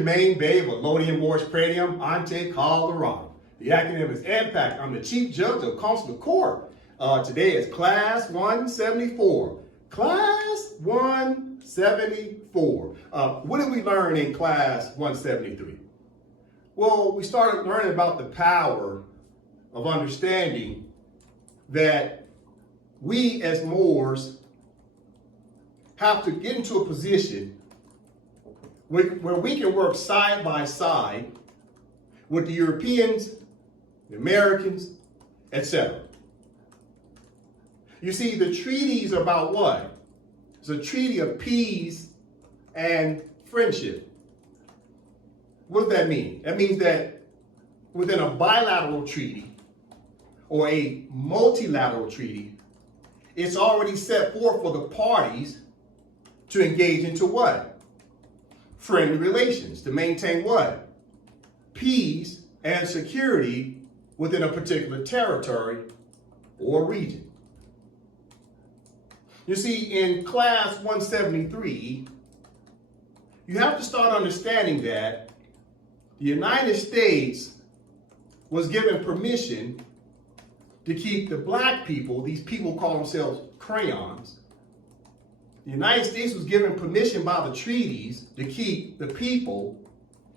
the main bay of Allodium Moris Pradium ante Colorado. The acronym is AMPAC. I'm the Chief Judge of Consular Court. Today is Class 174. Class 174. What did we learn in Class 173? Well, we started learning about the power of understanding that we as Moors have to get into a position where we can work side by side with the Europeans, the Americans, etc. You see, the treaties are about what? It's a treaty of peace and friendship. What does that mean? That means that within a bilateral treaty or a multilateral treaty, it's already set forth for the parties to engage into what? Friendly relations, to maintain what? Peace and security within a particular territory or region. You see, in Class 173, you have to start understanding that the United States was given permission to keep the black people, these people call themselves crayons. The United States was given permission by the treaties to keep the people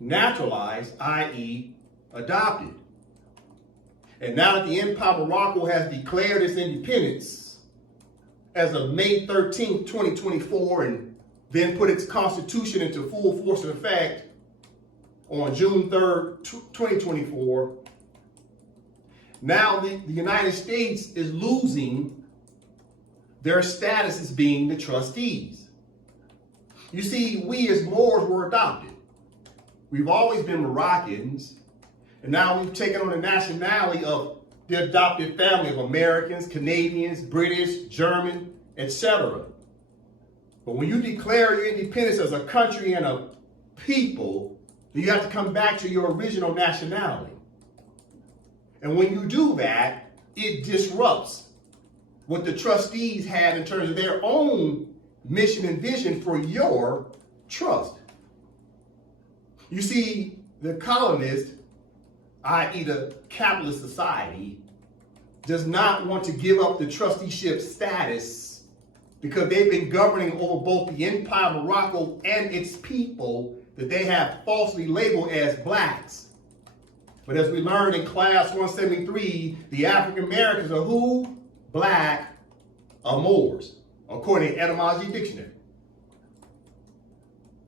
naturalized, i.e. adopted. And now that the Empire of Morocco has declared its independence as of May 13th, 2024, and then put its constitution into full force and effect on June 3rd, 2024, now the United States is losing their status as being the trustees. You see, we as Moors were adopted. We've always been Moroccans, and now we've taken on the nationality of the adopted family of Americans, Canadians, British, German, etc. But when you declare your independence as a country and a people, you have to come back to your original nationality. And when you do that, it disrupts what the trustees had in terms of their own mission and vision for your trust. You see, the colonist, i.e. the capitalist society, does not want to give up the trusteeship status because they've been governing over both the Empire of Morocco and its people that they have falsely labeled as blacks. But as we learned in Class 173, the African Americans are who? Black are Moors, according to Etymology Dictionary.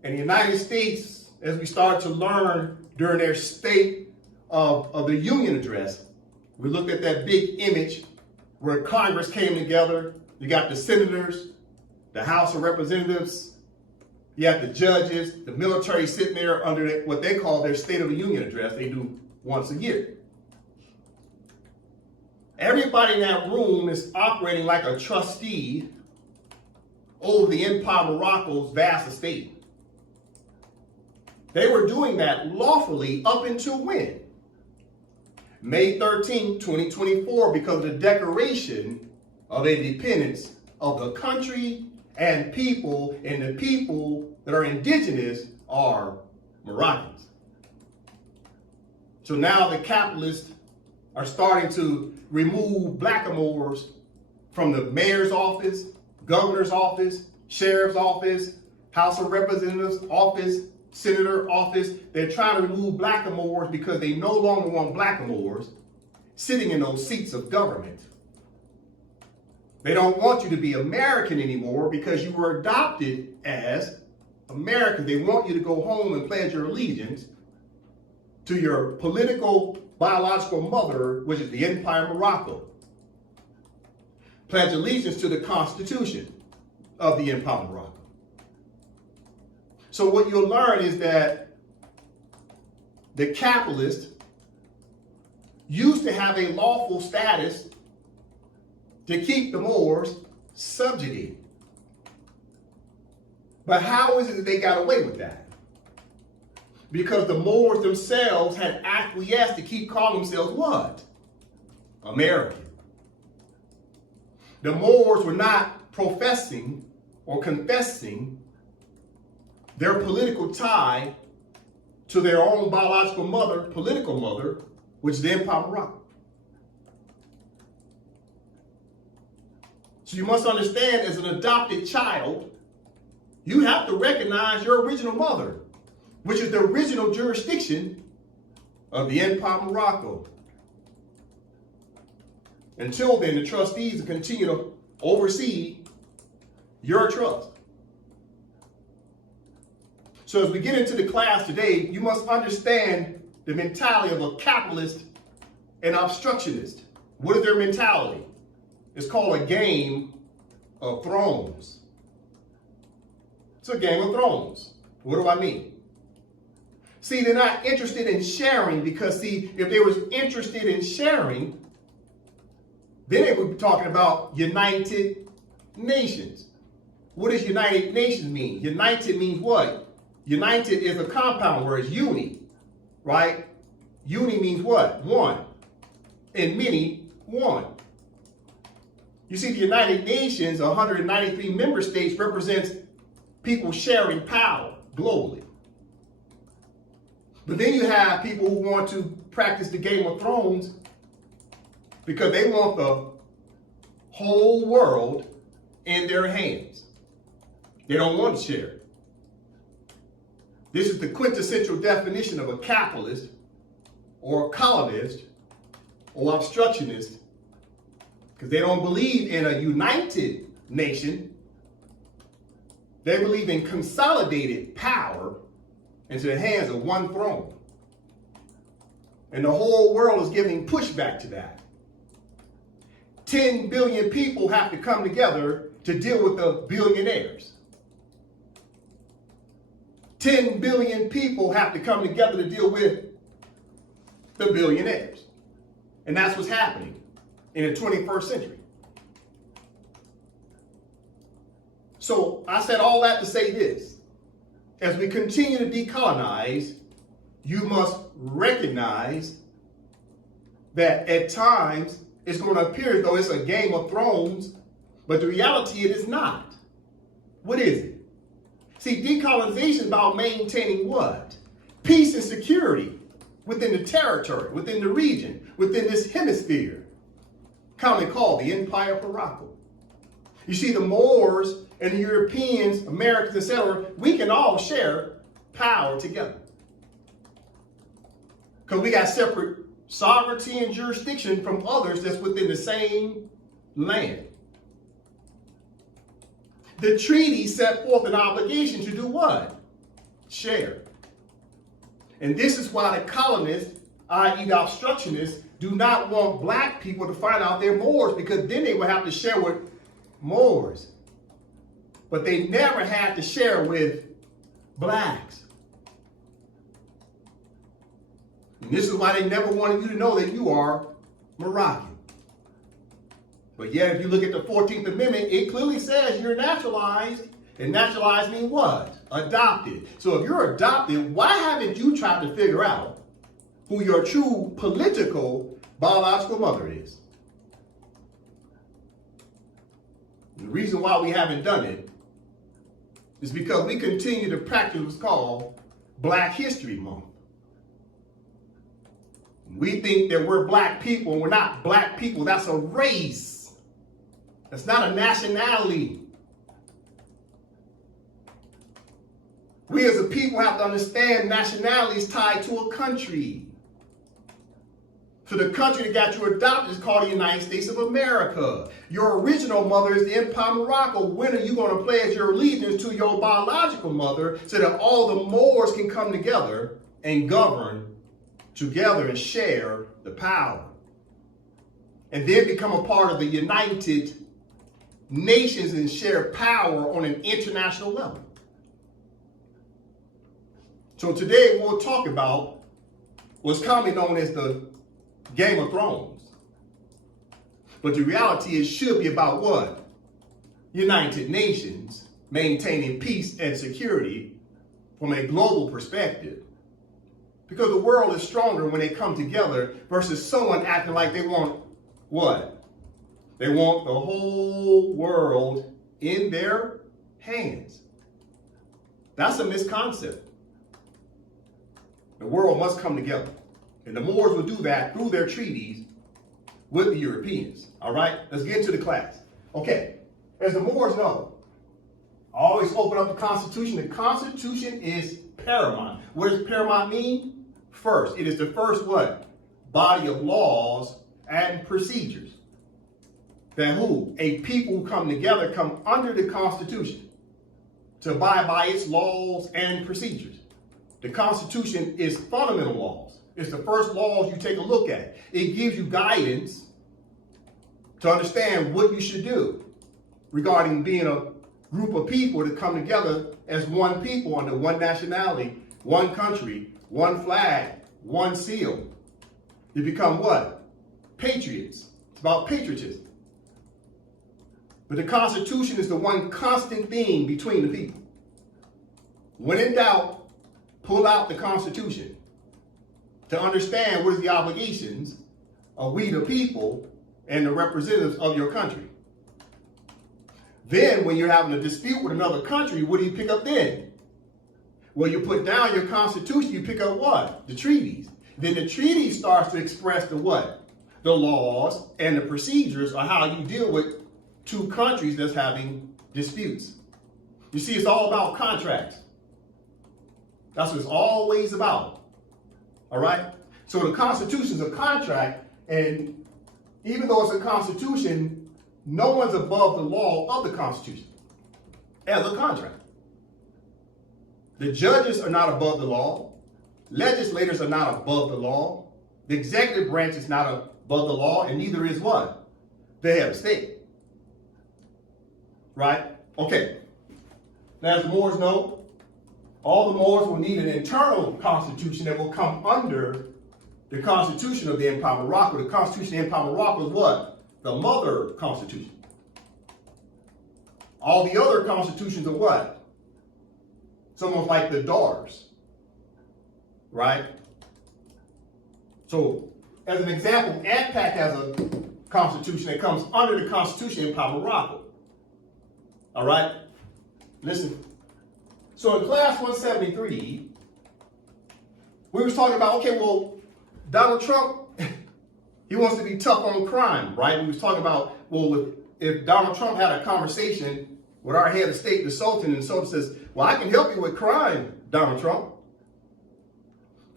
And the United States, as we started to learn during their State of the Union address, we looked at that big image where Congress came together. You got the senators, the House of Representatives, you have the judges, the military sitting there under what they call their State of the Union address. They do once a year. Everybody in that room is operating like a trustee over the Empire of Morocco's vast estate. They were doing that lawfully up until when? May 13, 2024, because of the Declaration of Independence of the country and the people that are indigenous are Moroccans. So now the capitalists are starting to remove blackamoors from the mayor's office, governor's office, sheriff's office, House of Representatives office, senator office. They're trying to remove blackamoors because they no longer want blackamoors sitting in those seats of government. They don't want you to be American anymore because you were adopted as American. They want you to go home and pledge your allegiance to your political biological mother, which is the Empire of Morocco. Pledge allegiance to the Constitution of the Empire of Morocco. So what you'll learn is that the capitalists used to have a lawful status to keep the Moors subjugated. But how is it that they got away with that? Because the Moors themselves had acquiesced to keep calling themselves what? American. The Moors were not professing or confessing their political tie to their own biological mother, political mother, which is the Empire of Morocco. So you must understand, as an adopted child, you have to recognize your original mother, which is the original jurisdiction of the Empire of Morocco. Until then, the trustees will continue to oversee your trust. So as we get into the class today, you must understand the mentality of a capitalist and obstructionist. What is their mentality? It's called a game of thrones. It's a game of thrones. What do I mean? See, they're not interested in sharing because, see, if they was interested in sharing, then they would be talking about United Nations. What does United Nations mean? United means what? United is a compound word. It's uni, right? Uni means what? One. And many, one. You see, the United Nations, 193 member states, represents people sharing power globally. But then you have people who want to practice the Game of Thrones because they want the whole world in their hands. They don't want to share. This is the quintessential definition of a capitalist or a colonist or obstructionist, because they don't believe in a united nation. They believe in consolidated power into the hands of one throne. And the whole world is giving pushback to that. 10 billion people have to come together to deal with the billionaires. 10 billion people have to come together to deal with the billionaires. And that's what's happening in the 21st century. So I said all that to say this. As we continue to decolonize, you must recognize that at times it's going to appear as though it's a game of thrones, but the reality it is not. What is it? See, decolonization is about maintaining what? Peace and security within the territory, within the region, within this hemisphere, commonly called the Empire of Morocco. You see, the Moors and the Europeans, Americans, etc., we can all share power together. Because we got separate sovereignty and jurisdiction from others that's within the same land. The treaties set forth an obligation to do what? Share. And this is why the colonists, i.e. the obstructionists, do not want black people to find out they're Moors, because then they would have to share with Moors. But they never had to share with blacks. And this is why they never wanted you to know that you are Moroccan. But yet, if you look at the 14th Amendment, it clearly says you're naturalized. And naturalized means what? Adopted. So if you're adopted, why haven't you tried to figure out who your true political biological mother is? And the reason why we haven't done it is because we continue to practice what's called Black History Month. We think that we're black people, and we're not black people. That's a race. That's not a nationality. We as a people have to understand nationality is tied to a country. So the country that got you adopted is called the United States of America. Your original mother is the Empire of Morocco. When are you going to pledge your allegiance to your biological mother so that all the Moors can come together and govern together and share the power? And then become a part of the United Nations and share power on an international level. So today we'll talk about what's commonly known as the Game of Thrones. But the reality is should be about what? United Nations maintaining peace and security from a global perspective. Because the world is stronger when they come together versus someone acting like they want what? They want the whole world in their hands. That's a misconception. The world must come together. And the Moors will do that through their treaties with the Europeans. All right, let's get into the class. Okay, as the Moors know, I always open up the Constitution. The Constitution is paramount. What does paramount mean? First. It is the first what? Body of laws and procedures. That who? A people who come together come under the Constitution to abide by its laws and procedures. The Constitution is fundamental laws. It's the first laws you take a look at. It gives you guidance to understand what you should do regarding being a group of people that come together as one people under one nationality, one country, one flag, one seal. You become what? Patriots. It's about patriotism. But the Constitution is the one constant thing between the people. When in doubt, pull out the Constitution to understand what is the obligations of we the people and the representatives of your country. Then when you're having a dispute with another country, what do you pick up then? Well, you put down your Constitution, you pick up what? The treaties. Then the treaty starts to express the what? The laws and the procedures on how you deal with two countries that's having disputes. You see, it's all about contracts. That's what it's always about. All right? So the Constitution is a contract, and even though it's a constitution, no one's above the law of the Constitution as a contract. The judges are not above the law. Legislators are not above the law. The executive branch is not above the law, and neither is what? The head of state. Right? Okay. Now, as the Moors know, all the Moors will need an internal constitution that will come under the Constitution of the Empire of Morocco. The Constitution of the Empire of Morocco is what? The mother constitution. All the other constitutions are what? It's almost like the daughters. Right? So, as an example, AMPAC has a constitution that comes under the Constitution of the Empire of Morocco. All right? Listen. So in class 173, we was talking about, okay, well, Donald Trump, he wants to be tough on crime, right? We was talking about, well, if Donald Trump had a conversation with our head of state, the Sultan, and the Sultan says, well, I can help you with crime, Donald Trump.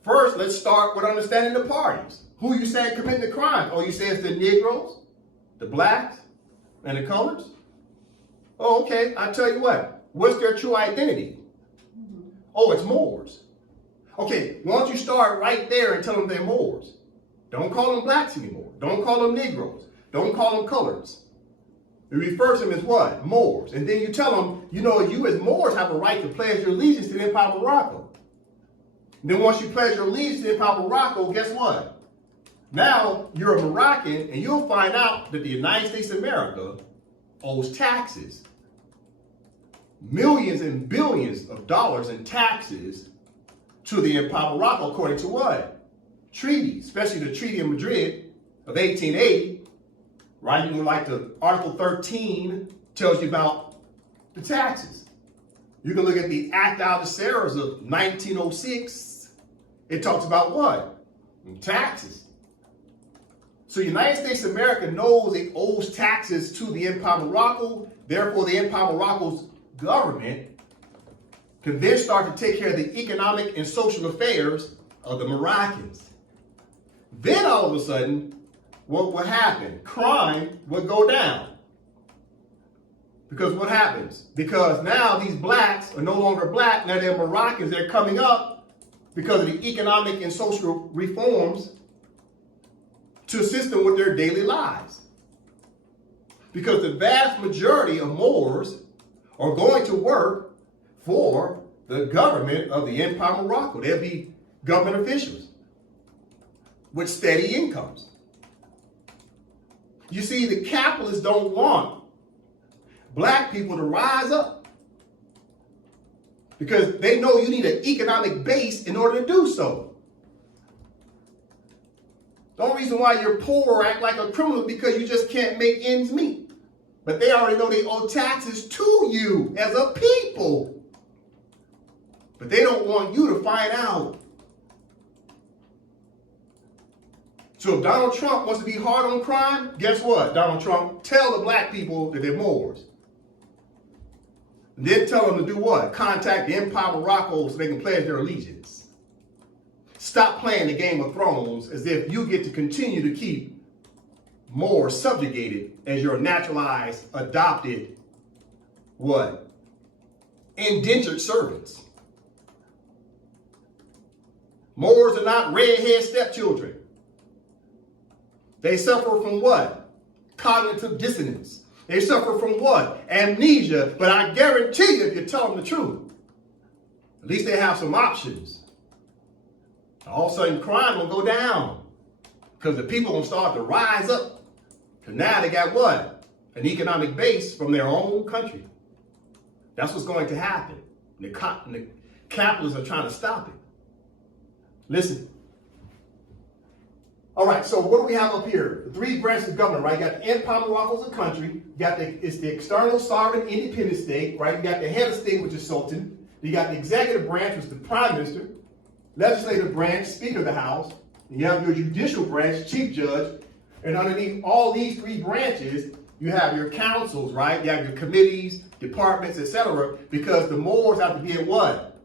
First, let's start with understanding the parties. Who you saying committing the crime? Oh, you say it's the Negroes, the blacks, and the colors? Oh, okay, I'll tell you what. What's their true identity? Oh, it's Moors. Okay, why don't you start right there and tell them they're Moors? Don't call them blacks anymore. Don't call them Negroes. Don't call them colors. You refer to them as what? Moors. And then you tell them, you know, you as Moors have a right to pledge your allegiance to the Empire of Morocco. And then once you pledge your allegiance to the Empire of Morocco, guess what? Now you're a Moroccan, and you'll find out that the United States of America owes taxes. Millions and billions of dollars in taxes to the Empire of Morocco, according to what? Treaties, especially the Treaty of Madrid of 1880, right? You know, like the Article 13 tells you about the taxes. You can look at the Act Algeciras of 1906. It talks about what? Taxes. So the United States of America knows it owes taxes to the Empire of Morocco. Therefore, the Empire of Morocco's government can then start to take care of the economic and social affairs of the Moroccans. Then all of a sudden, what would happen? Crime would go down. Because what happens? Because now these blacks are no longer black, now they're Moroccans, they're coming up because of the economic and social reforms to assist them with their daily lives. Because the vast majority of Moors are going to work for the government of the Empire of Morocco. They'll be government officials with steady incomes. You see, the capitalists don't want black people to rise up because they know you need an economic base in order to do so. The only reason why you're poor or act like a criminal is because you just can't make ends meet. But they already know they owe taxes to you as a people. But they don't want you to find out So if Donald Trump wants to be hard on crime, guess what, Donald Trump? Tell the black people that they're Moors. Then tell them to do what? Contact the Empire of Morocco so they can pledge their allegiance. Stop playing the Game of Thrones as if you get to continue to keep Moors subjugated as your naturalized, adopted, what? Indentured servants. Moors are not redhead stepchildren. They suffer from what? Cognitive dissonance. They suffer from what? Amnesia. But I guarantee you, if you tell them the truth, at least they have some options. All of a sudden, crime will go down because the people will start to rise up. Because now they got what? An economic base from their own country. That's what's going to happen. The capitalists are trying to stop it. Listen. All right, so what do we have up here? The three branches of government, right? You got the Empire of Morocco as a country. You got it's the external sovereign independent state, right? You got the head of state, which is Sultan. You got the executive branch, which is the prime minister. Legislative branch, speaker of the house. And you have your judicial branch, chief judge. And underneath all these three branches, you have your councils, right? You have your committees, departments, etc. Because the Moors have to be at what?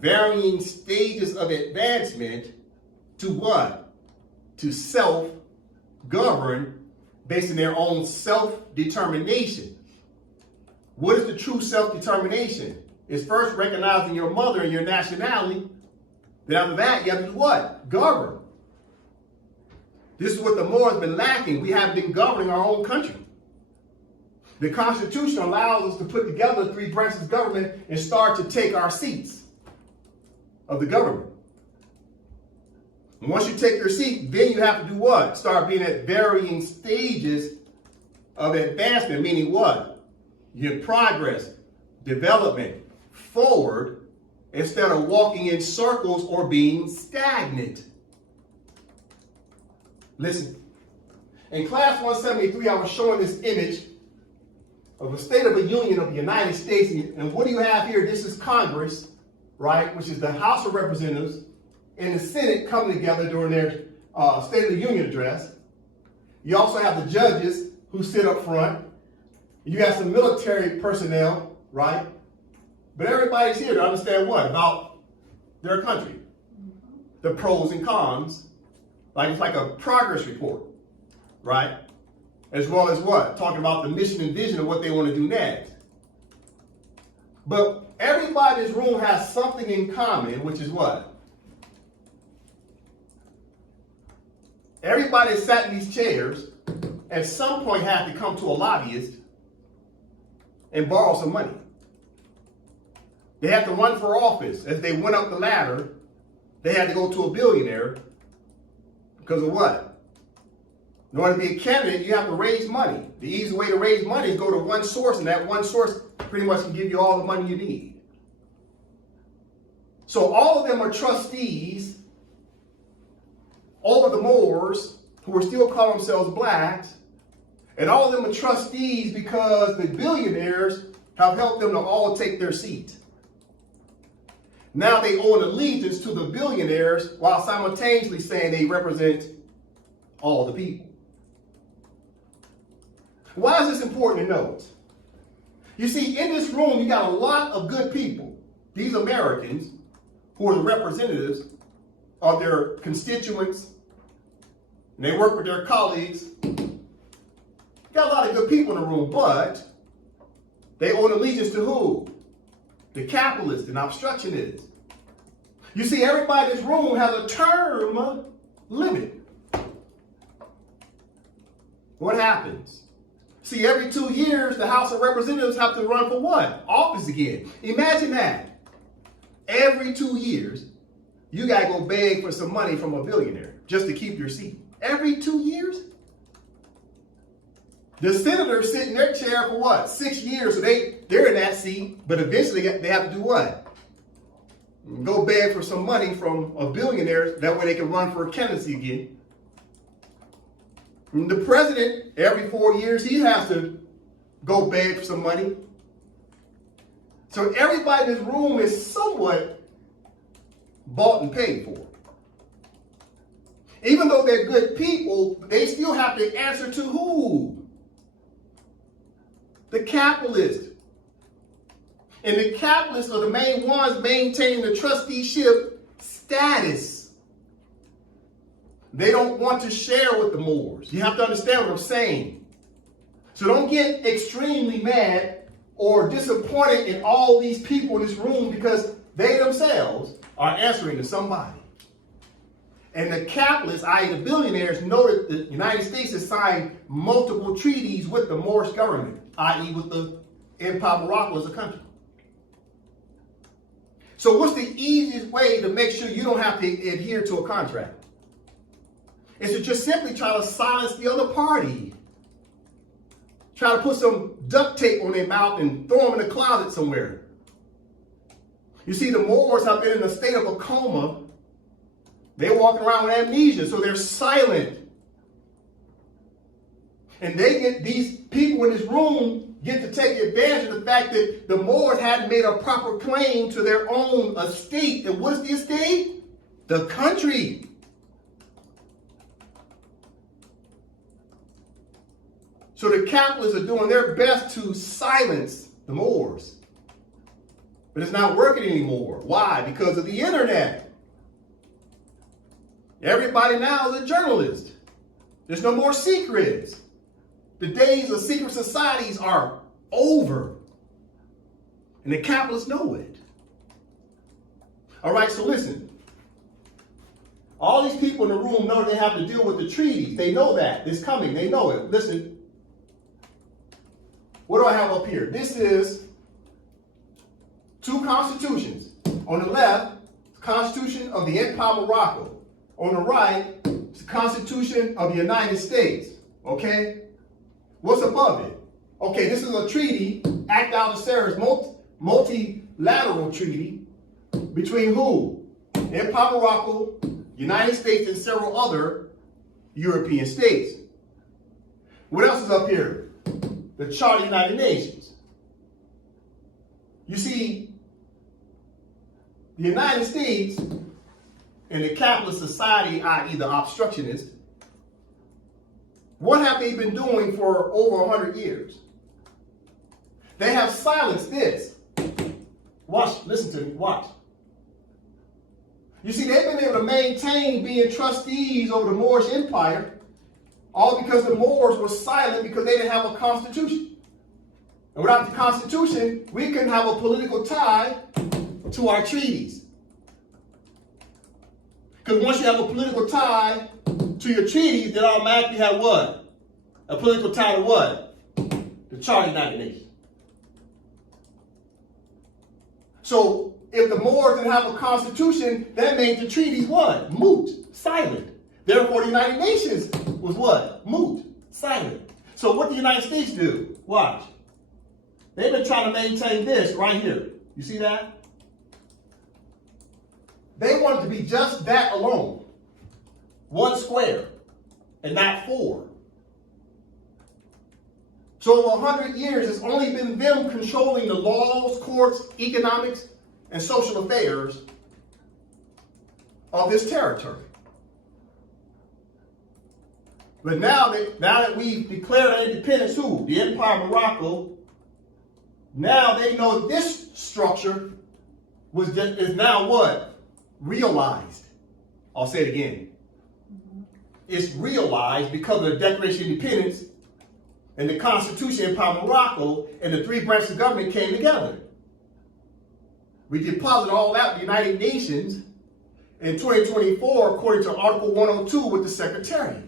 Varying stages of advancement to what? To self-govern based on their own self-determination. What is the true self-determination? It's first recognizing your mother and your nationality. Then after that, you have to do what? Govern. This is what the Moors have been lacking. We haven't been governing our own country. The Constitution allows us to put together the three branches of government and start to take our seats of the government. And once you take your seat, then you have to do what? Start being at varying stages of advancement, meaning what? You're in progress, development, forward, instead of walking in circles or being stagnant. Listen, in class 173, I was showing this image of a State of the Union of the United States. And what do you have here? This is Congress, right? Which is the House of Representatives and the Senate coming together during their State of the Union address. You also have the judges who sit up front. You got some military personnel, right? But everybody's here to understand what? About their country. The pros and cons. Like it's like a progress report, right? As well as what? Talking about the mission and vision of what they want to do next. But everybody in this room has something in common, which is what? Everybody sat in these chairs at some point had to come to a lobbyist and borrow some money. They had to run for office. As they went up the ladder, they had to go to a billionaire. Because of what? In order to be a candidate, you have to raise money. The easy way to raise money is go to one source, and that one source pretty much can give you all the money you need. So all of them are trustees over the Moors, who are still calling themselves blacks, and all of them are trustees because the billionaires have helped them to all take their seat. Now they owe an allegiance to the billionaires while simultaneously saying they represent all the people. Why is this important to note? You see, in this room, you got a lot of good people. These Americans who are the representatives of their constituents, and they work with their colleagues. You got a lot of good people in the room, but they owe an allegiance to who? The capitalists and obstructionists. You see, everybody in this room has a term limit. What happens? See, every 2 years, the House of Representatives have to run for what? Office again. Imagine that. Every 2 years, you got to go beg for some money from a billionaire just to keep your seat. Every 2 years? The senators sit in their chair for what? 6 years, so they're in that seat, but eventually they have to do what? Go beg for some money from a billionaire, that way they can run for a candidacy again. And the president, every 4 years, he has to go beg for some money. So everybody in this room is somewhat bought and paid for. Even though they're good people, they still have to answer to who? The capitalists. And the capitalists are the main ones maintaining the trusteeship status. They don't want to share with the Moors. You have to understand what I'm saying. So don't get extremely mad or disappointed in all these people in this room because they themselves are answering to somebody. And the capitalists, i.e. the billionaires, know that the United States has signed multiple treaties with the Moorish government, i.e. with the Empire of Morocco as a country. So what's the easiest way to make sure you don't have to adhere to a contract? Is to just simply try to silence the other party. Try to put some duct tape on their mouth and throw them in a closet somewhere. You see, the Moors have been in a state of a coma. They're walking around with amnesia, so they're silent. And these people in this room get to take advantage of the fact that the Moors hadn't made a proper claim to their own estate. And what is the estate? The country. So the capitalists are doing their best to silence the Moors. But it's not working anymore. Why? Because of the internet. Everybody now is a journalist. There's no more secrets. The days of secret societies are over. And the capitalists know it. All right, so listen. All these people in the room know they have to deal with the treaties. They know that. It's coming. They know it. Listen. What do I have up here? This is two constitutions. On the left, the Constitution of the Empire of Morocco. On the right, it's the Constitution of the United States. Okay? What's above it? Okay, this is a treaty, Act Algeciras, multilateral treaty between who? The Empire of Morocco, United States, and several other European states. What else is up here? The Charter of the United Nations. You see, the United States and the capitalist society, i.e. the obstructionists, what have they been doing for over 100 years? They have silenced this. Watch, listen to me, watch. You see, they've been able to maintain being trustees over the Moorish Empire, all because the Moors were silent because they didn't have a constitution. And without the constitution, we couldn't have a political tie to our treaties. Because once you have a political tie to your treaties, then automatically have what? A political tie to what? The Charter of the United Nations. So if the Moors didn't have a constitution, that made the treaties what? Moot, silent. Therefore, the United Nations was what? Moot, silent. So what did the United States do? Watch. They've been trying to maintain this right here. You see that? They wanted to be just that alone. One square and not four. So over 100 years, it's only been them controlling the laws, courts, economics, and social affairs of this territory. But now that we've declared our independence, who? The Empire of Morocco, now they know this structure is now what? Realized. I'll say it again. It's realized because of the Declaration of Independence and the Constitution of Empire of Morocco, and the three branches of government came together. We deposited all that with the United Nations in 2024, according to Article 102 with the Secretariat.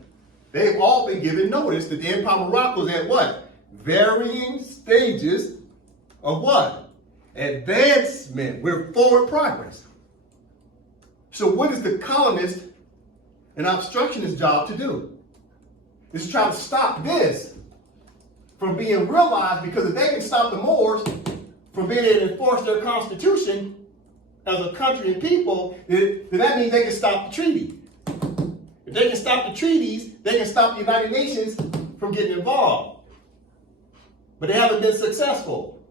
They've all been given notice that the Empire of Morocco is at what? Varying stages of what? Advancement. We're forward progress. So what is the colonist and obstructionist job to do? Is to try to stop this from being realized, because if they can stop the Moors from being able to enforce their constitution as a country and people, then that means they can stop the treaty. If they can stop the treaties, they can stop the United Nations from getting involved. But they haven't been successful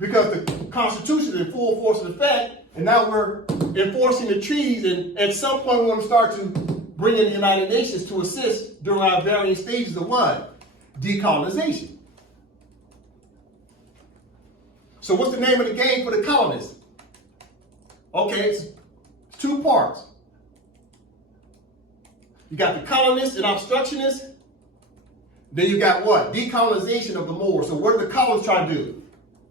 because the Constitution is in full force and effect, and now we're enforcing the treaties, and at some point we're going to start to bring in the United Nations to assist during our varying stages of what? Decolonization. So what's the name of the game for the colonists? Okay, it's two parts. You got the colonists and obstructionists. Then you got what? Decolonization of the Moors. So what do the colonists try to do?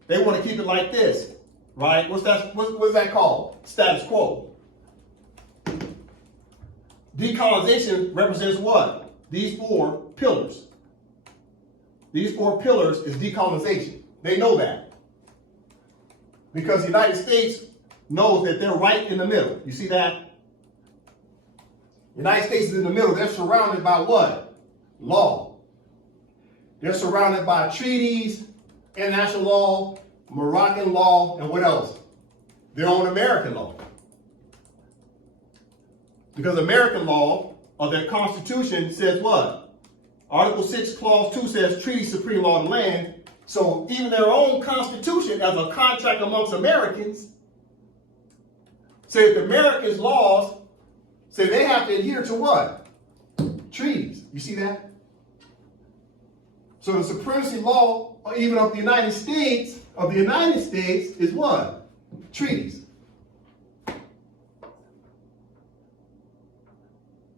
They want to keep it like this, right? What's that called? Status quo. Decolonization represents what? These four pillars. These four pillars is decolonization. They know that. Because the United States knows that they're right in the middle. You see that? The United States is in the middle. They're surrounded by what? Law. They're surrounded by treaties, international law, Moroccan law, and what else? Their own American law. Because American law, or their Constitution, says what? Article 6, Clause 2 says treaty supreme law of the land. So even their own Constitution, as a contract amongst Americans, say that the Americans' laws say they have to adhere to what? Treaties. You see that? So the supremacy law, even of the United States, is what? Treaties.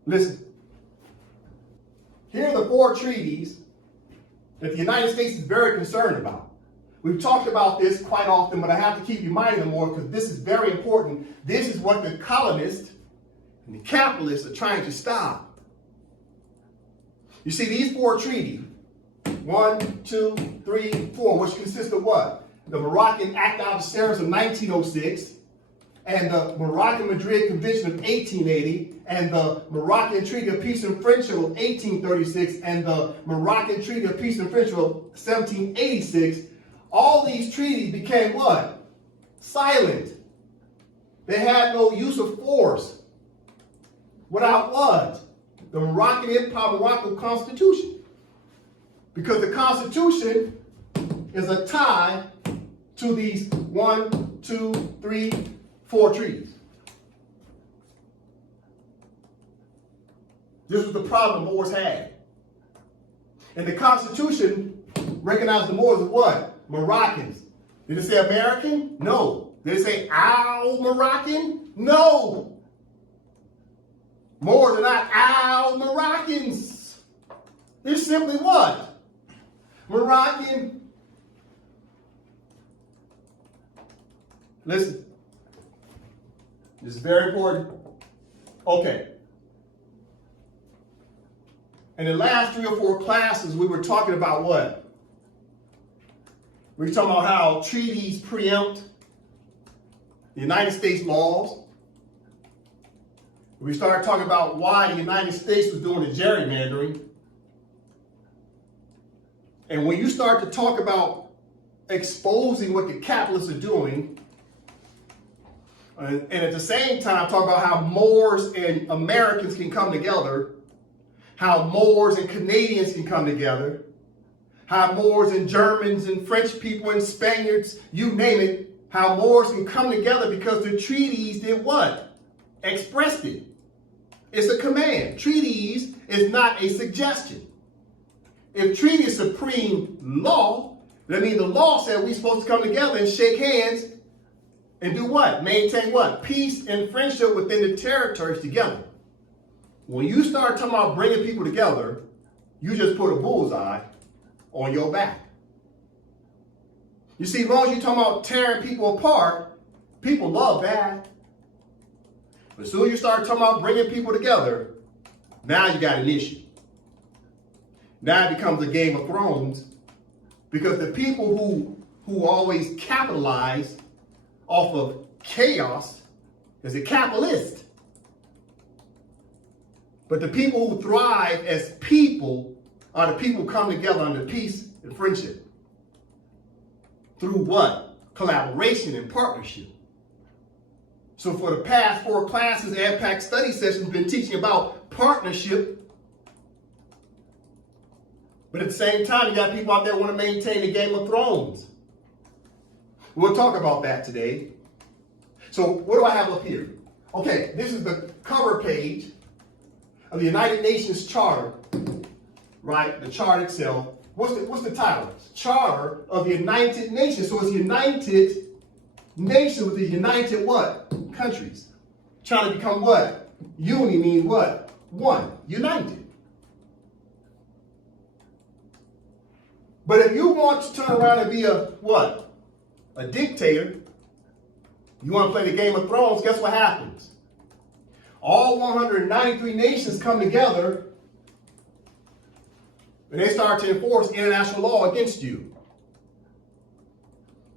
Listen. Here are the four treaties that the United States is very concerned about. We've talked about this quite often, but I have to keep reminding them more because this is very important. This is what the colonists and the capitalists are trying to stop. You see, these four treaties, 1, 2, 3, 4, which consist of what? The Moroccan Act of Aspirations of 1906, and the Moroccan-Madrid Convention of 1880, and the Moroccan Treaty of Peace and Friendship of 1836, and the Moroccan Treaty of Peace and Friendship of 1786, all these treaties became what? Silent. They had no use of force. Without what? The Moroccan Empire, Morocco Constitution. Because the Constitution is a tie to these 1, 2, 3, 4 treaties. This was the problem the Moors had. And the Constitution recognized the Moors as what? Moroccans. Did it say American? No. Did it say our Moroccan? No. Moors are not our Moroccans. They're simply what? Moroccan. Listen. This is very important. Okay. In the last 3 or 4 classes, we were talking about what? We were talking about how treaties preempt the United States laws. We started talking about why the United States was doing the gerrymandering. And when you start to talk about exposing what the capitalists are doing, and at the same time talk about how Moors and Americans can come together, how Moors and Canadians can come together, how Moors and Germans and French people and Spaniards, you name it, how Moors can come together because the treaties did what? Expressed it. It's a command. Treaties is not a suggestion. If treaty is supreme law, that means the law said we're supposed to come together and shake hands and do what? Maintain what? Peace and friendship within the territories together. When you start talking about bringing people together, you just put a bullseye on your back. You see, as long as you're talking about tearing people apart, people love that. But as soon as you start talking about bringing people together, now you got an issue. Now it becomes a Game of Thrones because the people who always capitalize off of chaos is a capitalist. But the people who thrive as people are the people who come together under peace and friendship. Through what? Collaboration and partnership. So for the past 4 classes, AMPAC study sessions been teaching about partnership. But at the same time, you got people out there who want to maintain the Game of Thrones. We'll talk about that today. So what do I have up here? Okay, this is the cover page of the United Nations Charter, right? The charter itself. What's the title? Charter of the United Nations. So it's United Nations with the united what? Countries. Trying to become what? Uni means what? One. United. But if you want to turn around and be a what? A dictator, you want to play the Game of Thrones, guess what happens? All 193 nations come together and they start to enforce international law against you.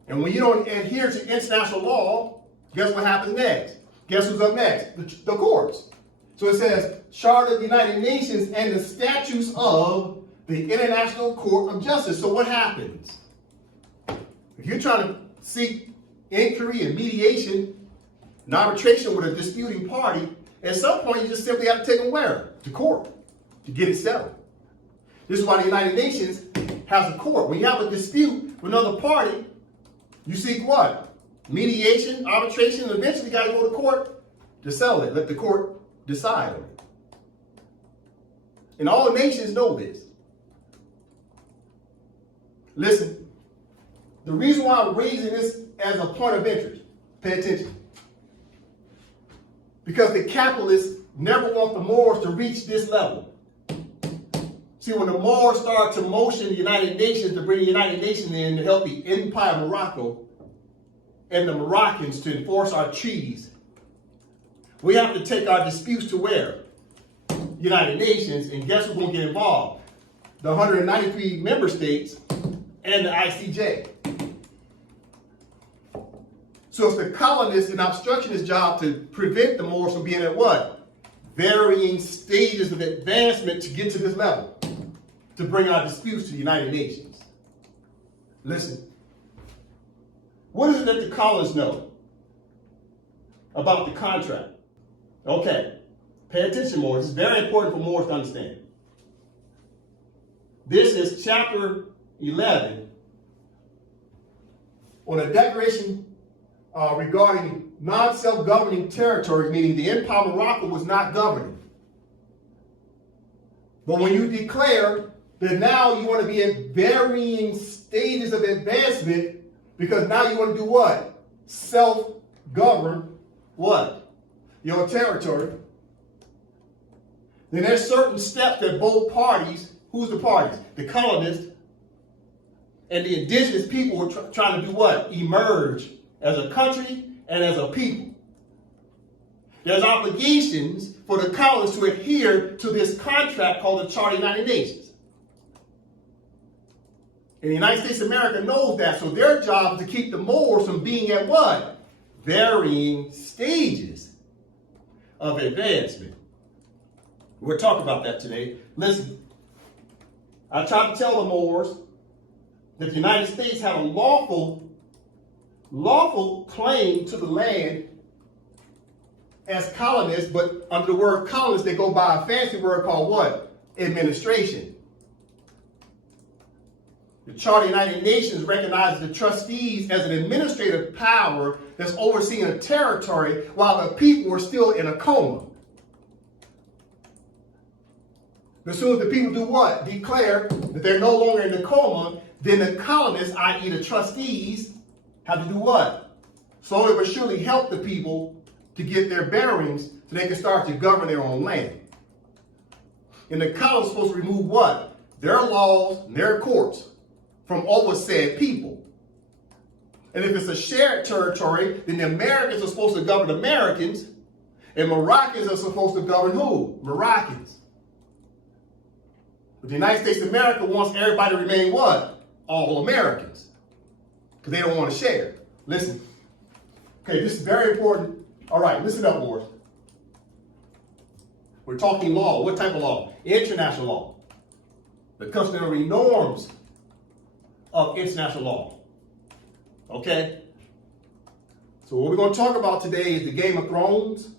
And when you don't adhere to international law, guess what happens next? Guess who's up next? The courts. So it says, Charter of the United Nations and the statutes of the International Court of Justice. So what happens? If you're trying to seek inquiry and mediation and arbitration with a disputing party, at some point you just simply have to take them where? To court to get it settled. This is why the United Nations has a court. When you have a dispute with another party, you seek what? Mediation, arbitration, and eventually you got to go to court to settle it. Let the court decide on it. And all the nations know this. Listen, the reason why I'm raising this as a point of interest, pay attention. Because the capitalists never want the Moors to reach this level. See, when the Moors started to motion the United Nations to bring the United Nations in to help the Empire of Morocco and the Moroccans to enforce our treaties, we have to take our disputes to where? United Nations, and guess who's going to get involved? The 193 member states and the ICJ. So it's the colonists and obstructionists' job to prevent the Moors from being at what? Varying stages of advancement to get to this level, to bring our disputes to the United Nations. Listen, what is it that the colonists know about the contract? Okay, pay attention, Moors. It's very important for Moors to understand. This is chapter 11 on a declaration regarding non-self-governing territories, meaning the Empire of Morocco was not governing. But when you declare that now you want to be at varying stages of advancement, because now you want to do what? Self-govern what? Your territory. Then there's certain steps that both parties, who's the parties? The colonists and the indigenous people were trying to do what? Emerge as a country and as a people. There's obligations for the colonists to adhere to this contract called the Charter of the United Nations. And the United States of America knows that, so their job is to keep the Moors from being at what? Varying stages of advancement. We'll talk about that today. Listen, I tried to tell the Moors that the United States had a lawful claim to the land as colonists, but under the word colonists, they go by a fancy word called what? Administration. The Charter of the United Nations recognizes the trustees as an administrative power that's overseeing a territory while the people are still in a coma. As soon as the people do what? Declare that they're no longer in the coma, then the colonists, i.e. the trustees, have to do what? Slowly but surely help the people to get their bearings so they can start to govern their own land. And the colonists are supposed to remove what? Their laws and their courts from over said people. And if it's a shared territory, then the Americans are supposed to govern Americans, and Moroccans are supposed to govern who? Moroccans. But the United States of America wants everybody to remain what? All Americans. Because they don't want to share. Listen. Okay, this is very important. All right, listen up, Moors. We're talking law. What type of law? International law. The customary norms of international law. Okay? So what we're going to talk about today is the Game of Thrones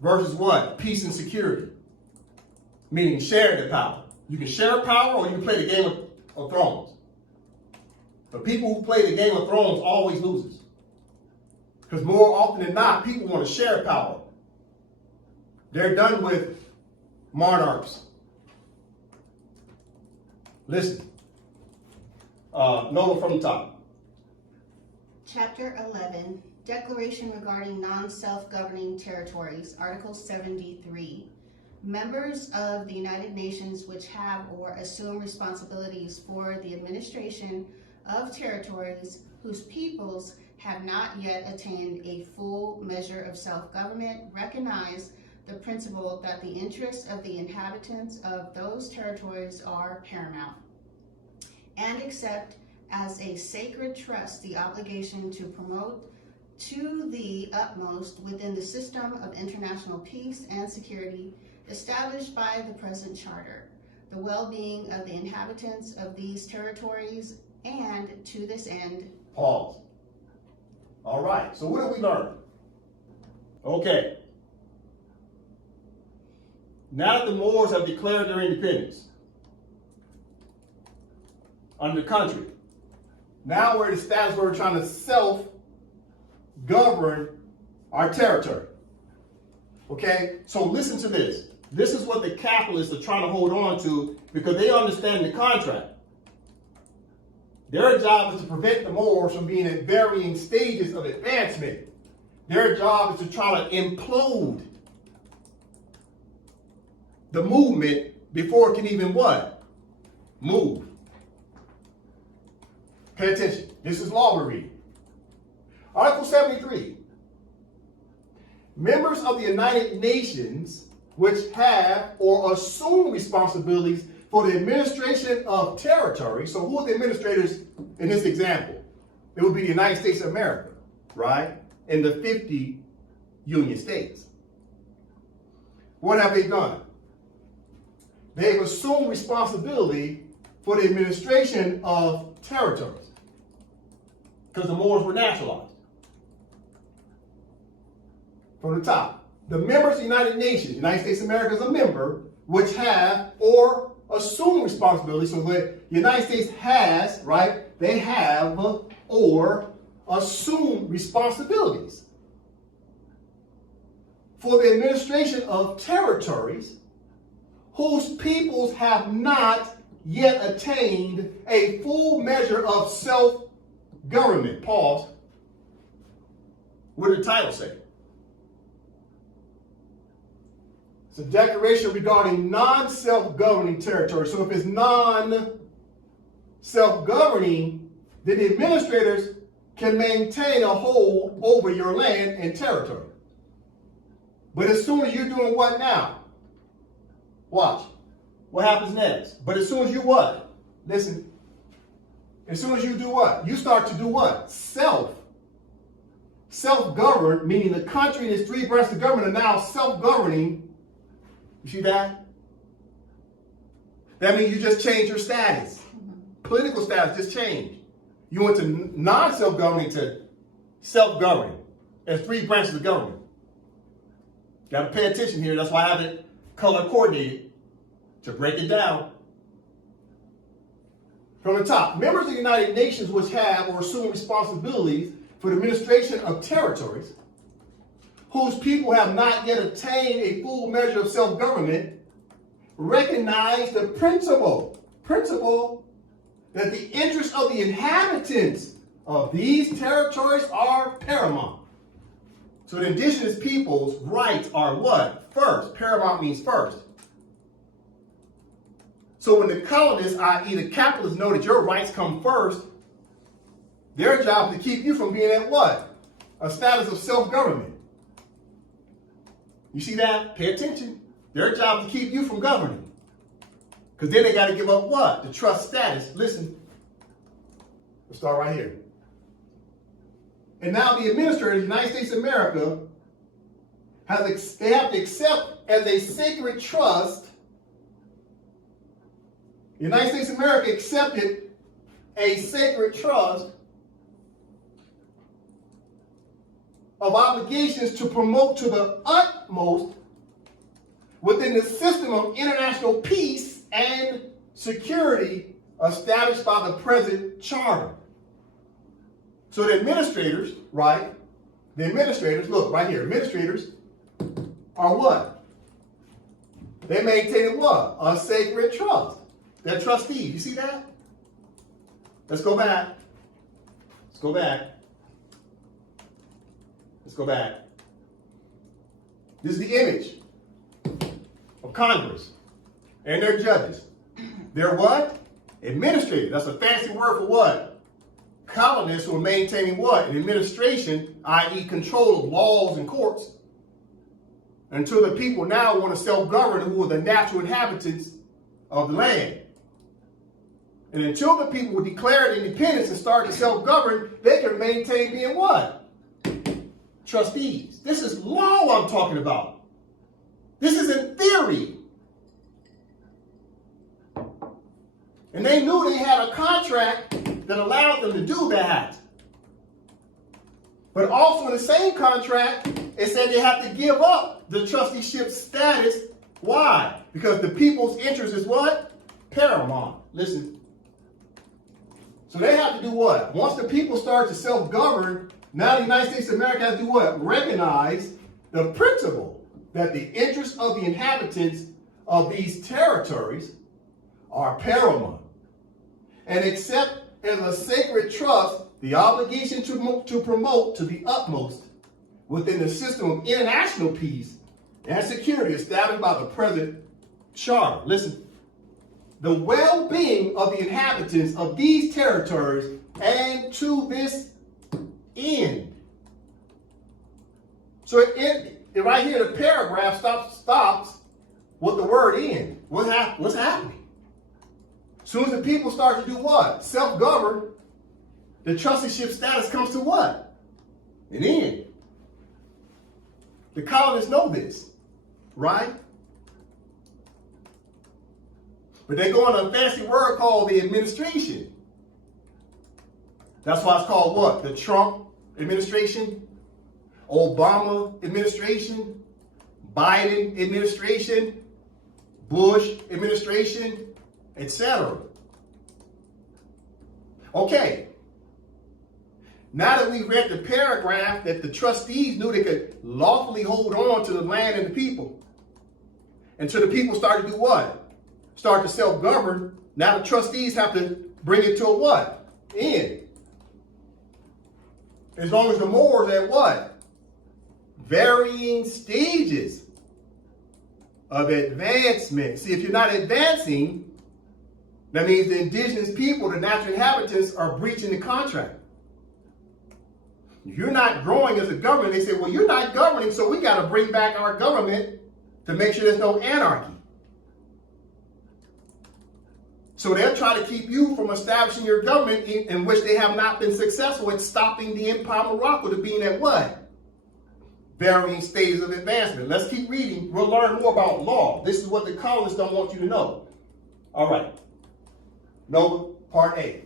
versus what? Peace and security. Meaning sharing the power. You can share power or you can play the Game of Thrones. But people who play the Game of Thrones always loses. Because more often than not, people want to share power. They're done with monarchs. Listen. Nola from the top. Chapter 11, Declaration regarding non-self-governing territories, Article 73. Members of the United Nations which have or assume responsibilities for the administration of territories whose peoples have not yet attained a full measure of self-government recognize the principle that the interests of the inhabitants of those territories are paramount, and accept as a sacred trust the obligation to promote to the utmost within the system of international peace and security established by the present charter, the well-being of the inhabitants of these territories, and to this end. Pause. All right, so what did we learn? Okay. Now that the Moors have declared their independence under the country, now we're at a status where we're trying to self-govern our territory. Okay, so listen to this. This is what the capitalists are trying to hold on to because they understand the contract. Their job is to prevent the Moors from being at varying stages of advancement. Their job is to try to implode the movement before it can even what? Move. Pay attention. This is law we're reading. Article 73. Members of the United Nations which have or assume responsibilities for the administration of territory. So who are the administrators in this example? It would be the United States of America, right? And the 50 Union States. What have they done? They've assumed responsibility for the administration of territories because the Moors were naturalized. From the top. The members of the United Nations, United States of America is a member, which have or assume responsibility. So the United States has, right, they have or assume responsibilities for the administration of territories whose peoples have not yet attained a full measure of self-government. Pause. What did the title say? It's a declaration regarding non-self-governing territory. So if it's non-self-governing, then the administrators can maintain a hold over your land and territory. But as soon as you're doing what now? Watch. What happens next? But as soon as you what? Listen. As soon as you do what? You start to do what? Self-governed, meaning the country and its three branches of government are now self-governing. You see that? That means you just changed your status. Political status just changed. You went to non-self-governing to self-governing. There's three branches of government. Got to pay attention here. That's why I have it color coordinated to break it down. From the top, members of the United Nations which have or assume responsibilities for the administration of territories whose people have not yet attained a full measure of self-government, recognize the principle that the interests of the inhabitants of these territories are paramount. So the indigenous people's rights are what? First. Paramount means first. So when the colonists, i.e. the capitalists, know that your rights come first, their job is to keep you from being at what? A status of self-government. You see that? Pay attention. Their job is to keep you from governing. Because then they got to give up what? The trust status. Listen. We'll start right here. And now the administrators of the United States of America they have to accept as a sacred trust. The United States of America accepted a sacred trust of obligations to promote to the utmost within the system of international peace and security established by the present charter. So the administrators, right? The administrators, look right here, administrators are what? They maintain what? A sacred trust. They're trustees. You see that? Let's go back. Let's go back. Let's go back. This is the image of Congress and their judges. They're what? Administrators. That's a fancy word for what? Colonists who are maintaining what? An administration, i.e. control of laws and courts, until the people now want to self-govern, who are the natural inhabitants of the land. And until the people will declare independence and start to self-govern, they can maintain being what? Trustees. This is law I'm talking about. This is in theory. And they knew they had a contract that allowed them to do that. But also in the same contract, it said they have to give up the trusteeship status. Why? Because the people's interest is what? Paramount. Listen. So they have to do what? Once the people start to self-govern, now the United States of America has to do what? Recognize the principle that the interests of the inhabitants of these territories are paramount, and accept as a sacred trust the obligation to promote to the utmost within the system of international peace and security established by the present charter. Listen. The well-being of the inhabitants of these territories, and to this end. So right here, the paragraph stops with the word end. What's happening? As soon as the people start to do what? Self-govern, the trusteeship status comes to what? An end. The colonists know this, right? But they go on a fancy word called the administration. That's why it's called what? The Trump administration, Obama administration, Biden administration, Bush administration, etc. Okay. Now that we read the paragraph that the trustees knew they could lawfully hold on to the land and the people, until the people started to do what? Start to self-govern. Now the trustees have to bring it to a what? End. As long as the Moors at what? Varying stages of advancement. See, if you're not advancing, that means the indigenous people, the natural inhabitants, are breaching the contract. If you're not growing as a government, they say, well, you're not governing, so we got to bring back our government to make sure there's no anarchy. So they'll try to keep you from establishing your government in which they have not been successful at stopping the Empire of Morocco to being at what? Varying stages of advancement. Let's keep reading. We'll learn more about law. This is what the colonists don't want you to know. All right. Nova, Part A.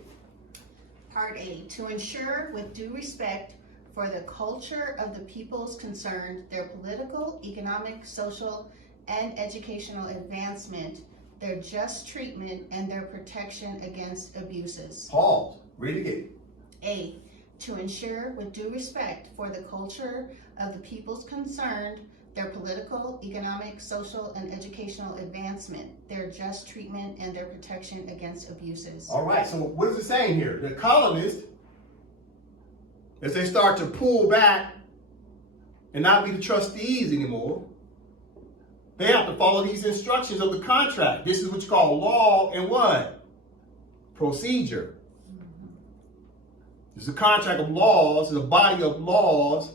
Part A. To ensure with due respect for the culture of the peoples concerned, their political, economic, social, and educational advancement, their just treatment, and their protection against abuses. Pause. Read it again. A. To ensure with due respect for the culture of the peoples concerned, their political, economic, social, and educational advancement, their just treatment, and their protection against abuses. All right, so what is it saying here? The colonists, as they start to pull back and not be the trustees anymore, they have to follow these instructions of the contract. This is what you call law and what? Procedure. This is a contract of laws, it's a body of laws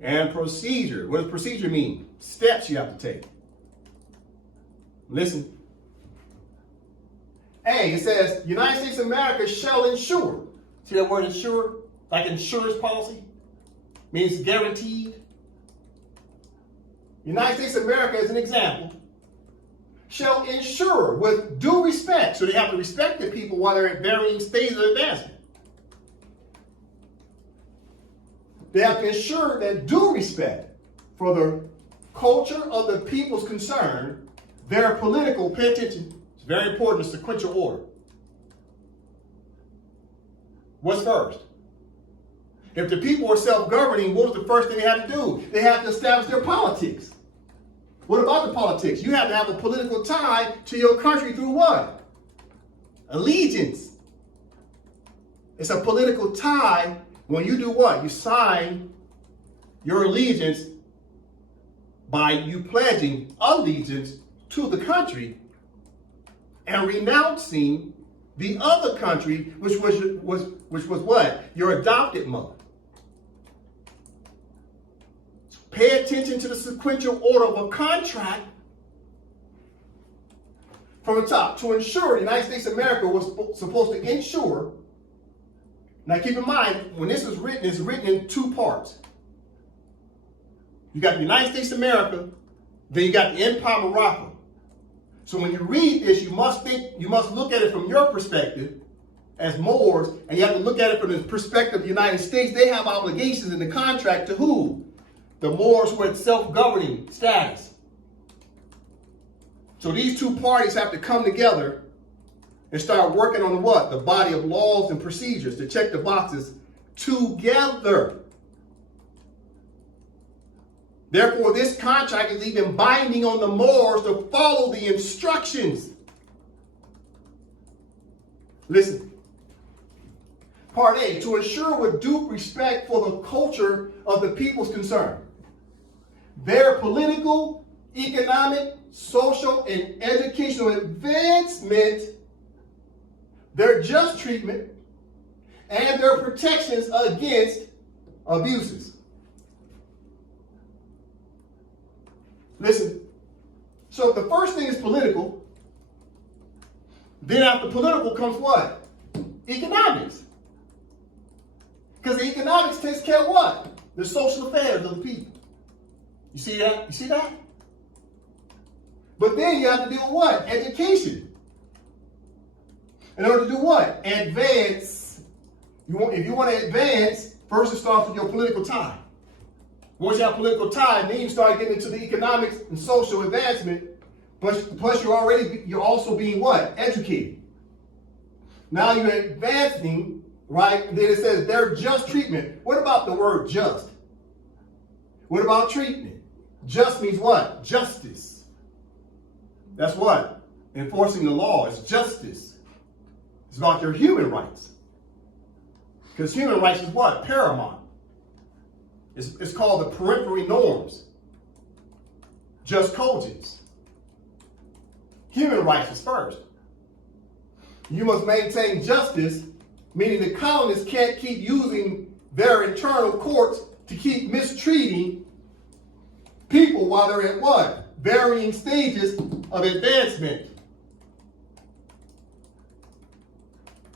and procedure. What does procedure mean? Steps you have to take. Listen. A, it says, United States of America shall ensure. See that word ensure? Like insurance policy? Means guaranteed. United States of America, as an example, shall ensure with due respect. So they have to respect the people while they're at varying stages of advancement. They have to ensure that due respect for the culture of the peoples concerned, their political, pay attention, it's very important, it's sequential order. What's first? If the people are self-governing, what was the first thing they had to do? They had to establish their politics. What about the politics? You have to have a political tie to your country through what? Allegiance. It's a political tie when you do what? You sign your allegiance by you pledging allegiance to the country and renouncing the other country, which was what? Your adopted mother. Pay attention to the sequential order of a contract from the top. To ensure, the United States of America was supposed to ensure. Now keep in mind, when this is written, it's written in two parts. You got the United States of America, then you got the Empire of Morocco. So when you read this, you must look at it from your perspective as Moors, and you have to look at it from the perspective of the United States. They have obligations in the contract to who? The Moors with self-governing status. So these two parties have to come together and start working on what? The body of laws and procedures to check the boxes together. Therefore, this contract is even binding on the Moors to follow the instructions. Listen. Part A, to ensure with due respect for the culture of the peoples concerned, their political, economic, social, and educational advancement, their just treatment, and their protections against abuses. Listen, so the first thing is political. Then after political comes what? Economics. Because the economics takes care of what? The social affairs of the people. You see that? You see that? But then you have to deal with what? Education. In order to do what? Advance. If you want to advance, first it starts with your political tie. Once you have political tie, then you start getting into the economics and social advancement. Plus you're also being what? Educated. Now you're advancing, right? And then it says their just treatment. What about the word just? What about treatment? Just means what? Justice. That's what? Enforcing the law is justice. It's about your human rights. Because human rights is what? Paramount. It's called the periphery norms. Just cogents. Human rights is first. You must maintain justice, meaning the colonists can't keep using their internal courts to keep mistreating people while they're at what? Varying stages of advancement.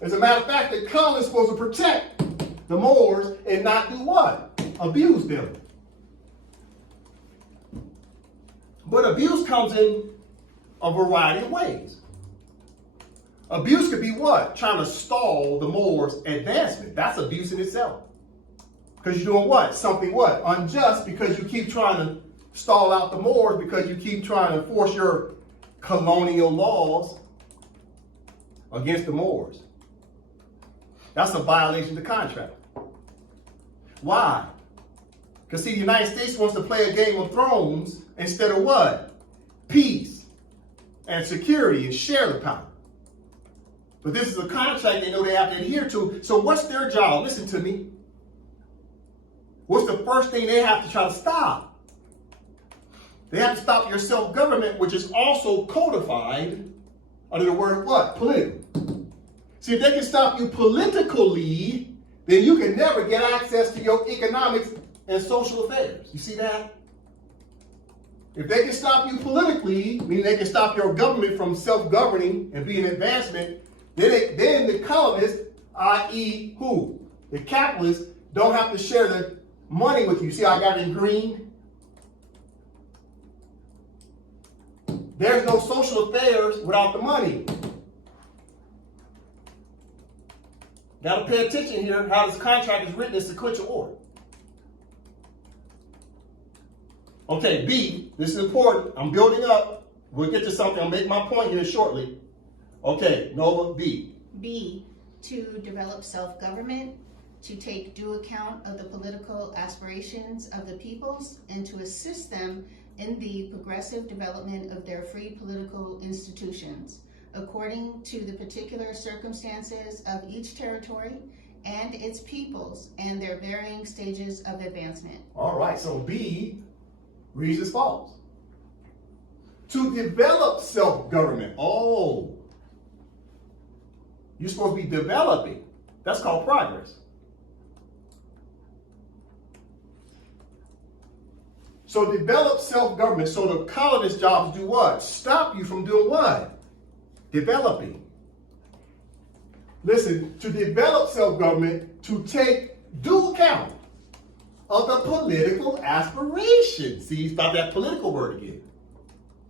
As a matter of fact, the colonists are supposed to protect the Moors and not do what? Abuse them. But abuse comes in a variety of ways. Abuse could be what? Trying to stall the Moors' advancement. That's abuse in itself. Because you're doing what? Something what? Unjust, because you keep trying to stall out the Moors, because you keep trying to force your colonial laws against the Moors. That's a violation of the contract. Why? Because see, the United States wants to play a Game of Thrones instead of what? Peace and security and share the power. But this is a contract they know they have to adhere to. So what's their job? Listen to me. What's the first thing they have to try to stop? They have to stop your self-government, which is also codified under the word what? Political. See, if they can stop you politically, then you can never get access to your economics and social affairs. You see that? If they can stop you politically, meaning they can stop your government from self-governing and being advancement, then the colonists, i.e. who? The capitalists, don't have to share the money with you. See how I got it in green? There's no social affairs without the money. Got to pay attention here how this contract is written in sequential order. Okay, B, this is important. I'm building up. We'll get to something. I'll make my point here shortly. Okay, Nova, B. B, to develop self-government, to take due account of the political aspirations of the peoples, and to assist them in the progressive development of their free political institutions, according to the particular circumstances of each territory and its peoples and their varying stages of advancement. All right, so B reads as follows. To develop self-government. Oh, you're supposed to be developing. That's called progress. So develop self-government. So the colonist's job is to do what? Stop you from doing what? Developing. Listen, to develop self-government, to take due account of the political aspirations. See, it's about that political word again.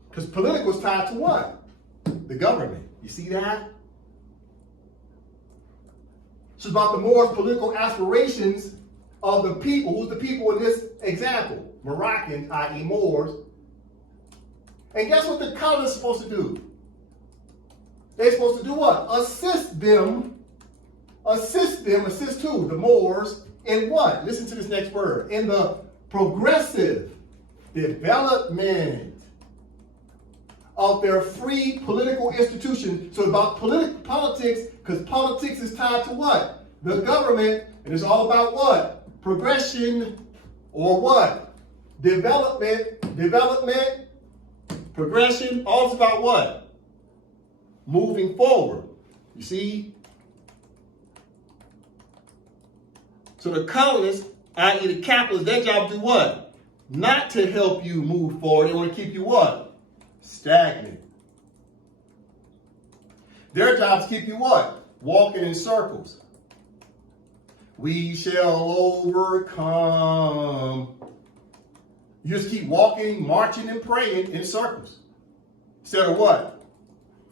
Because political is tied to what? The government. You see that? So it's about the Moors' political aspirations of the people. Who's the people in this example? Moroccans, i.e. Moors. And guess what the colonists are supposed to do? They're supposed to do what? Assist who? The Moors in what? Listen to this next word. In the progressive development of their free political institution. So about politics, because politics is tied to what? The government, and it's all about what? Progression, or what? Development, progression, all it's about what? Moving forward. You see? So the colonists, i.e. the capitalists, their job to do what? Not to help you move forward. They want to keep you what? Stagnant. Their job is to keep you what? Walking in circles. We shall overcome. You just keep walking, marching, and praying in circles. Instead of what?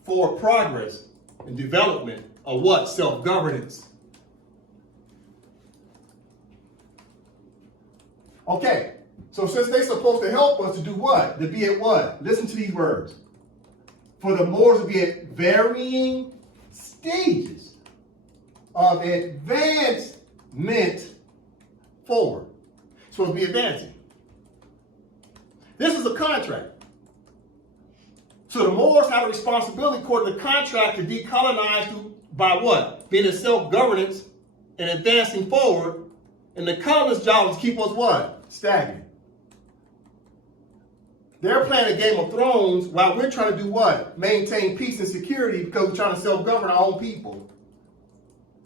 For progress and development of what? Self-governance. Okay, so since they're supposed to help us to do what? To be at what? Listen to these words. For the Moors to be at varying stages of advancement forward. Supposed to be advancing. This is a contract. So the Moors have a responsibility according to the contract to decolonize by what? Being a self-governance and advancing forward. And the colonists' job is to keep us what? Stagnant. They're playing a Game of Thrones while we're trying to do what? Maintain peace and security because we're trying to self-govern our own people.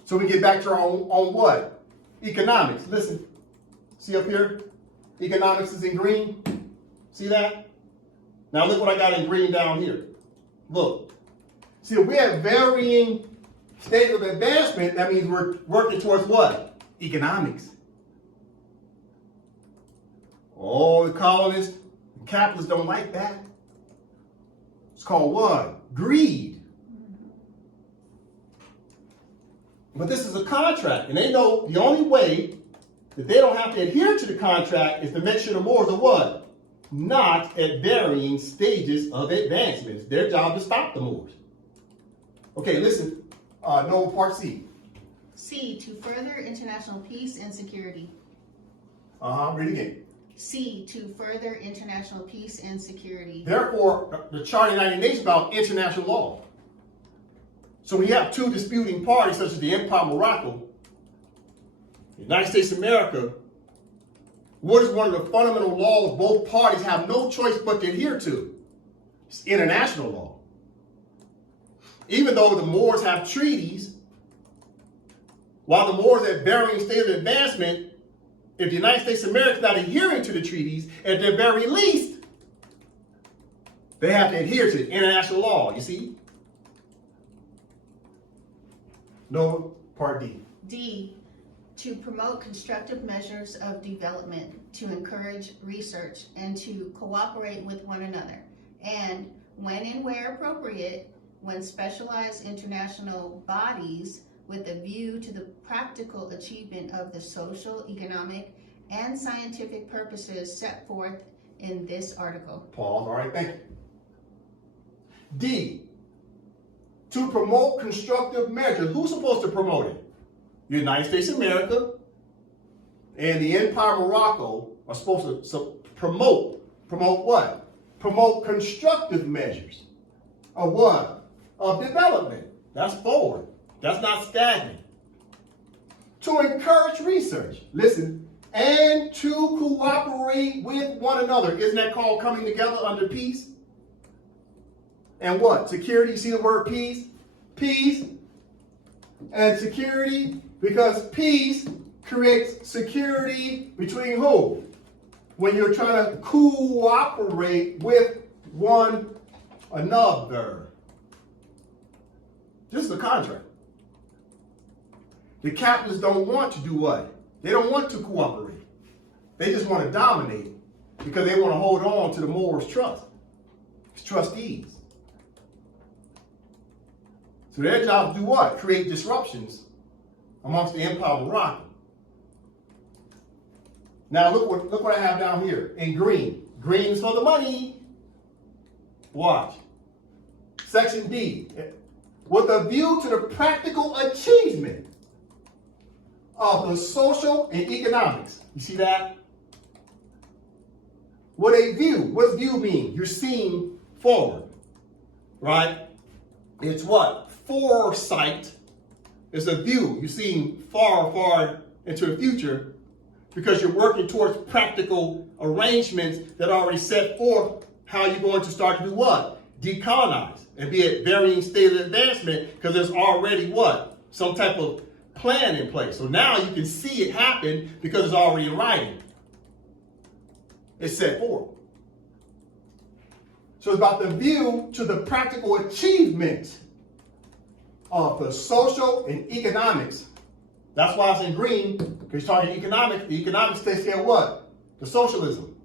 So we get back to our own what? Economics. Listen. See up here? Economics is in green. See that? Now look what I got in green down here. Look. See, if we have varying stages of advancement, that means we're working towards what? Economics. Oh, the colonists and capitalists don't like that. It's called what? Greed. But this is a contract, and they know the only way that they don't have to adhere to the contract is to make sure the Moors are what? Not at varying stages of advancement. It's their job to stop the Moors. Okay, listen. No, part C. C, to further international peace and security. Read again. C, to further international peace and security. Therefore, the Charter of the United Nations is about international law. So when you have two disputing parties, such as the Empire of Morocco, the United States of America, what is one of the fundamental laws both parties have no choice but to adhere to? It's international law. Even though the Moors have treaties, while the Moors at varying stages of advancement, if the United States of America is not adhering to the treaties, at their very least, they have to adhere to international law, you see? No, part D. D, to promote constructive measures of development, to encourage research, and to cooperate with one another. And when and where appropriate, when specialized international bodies with a view to the practical achievement of the social, economic, and scientific purposes set forth in this article. Pause. All right, thank you. D, to promote constructive measures. Who's supposed to promote it? The United States of America and the Empire of Morocco are supposed to promote Promote what? Promote constructive measures of what? Of development. That's forward. That's not stagnant. To encourage research. Listen. And to cooperate with one another. Isn't that called coming together under peace? And what? Security. See the word peace? Peace and security, because peace creates security between who? When you're trying to cooperate with one another. This is a contract. The capitalists don't want to do what? They don't want to cooperate. They just want to dominate because they want to hold on to the Moors' trust. It's trustees. So their job is to do what? Create disruptions amongst the empire of Morocco. Now look what I have down here in green. Green is for the money. Watch. Section D. With a view to the practical achievement of the social and economics. You see that? What a view. What's view mean? You're seeing forward. Right? It's what? Foresight. It's a view. You're seeing far, far into the future because you're working towards practical arrangements that are already set forth how you're going to start to do what? Decolonize and be at varying states of advancement because there's already what? Some type of plan in place. So now you can see it happen because it's already in writing. It's set forth. So it's about the view to the practical achievement of the social and economics. That's why it's in green, because he's talking economics. The economics takes care of what? The socialism.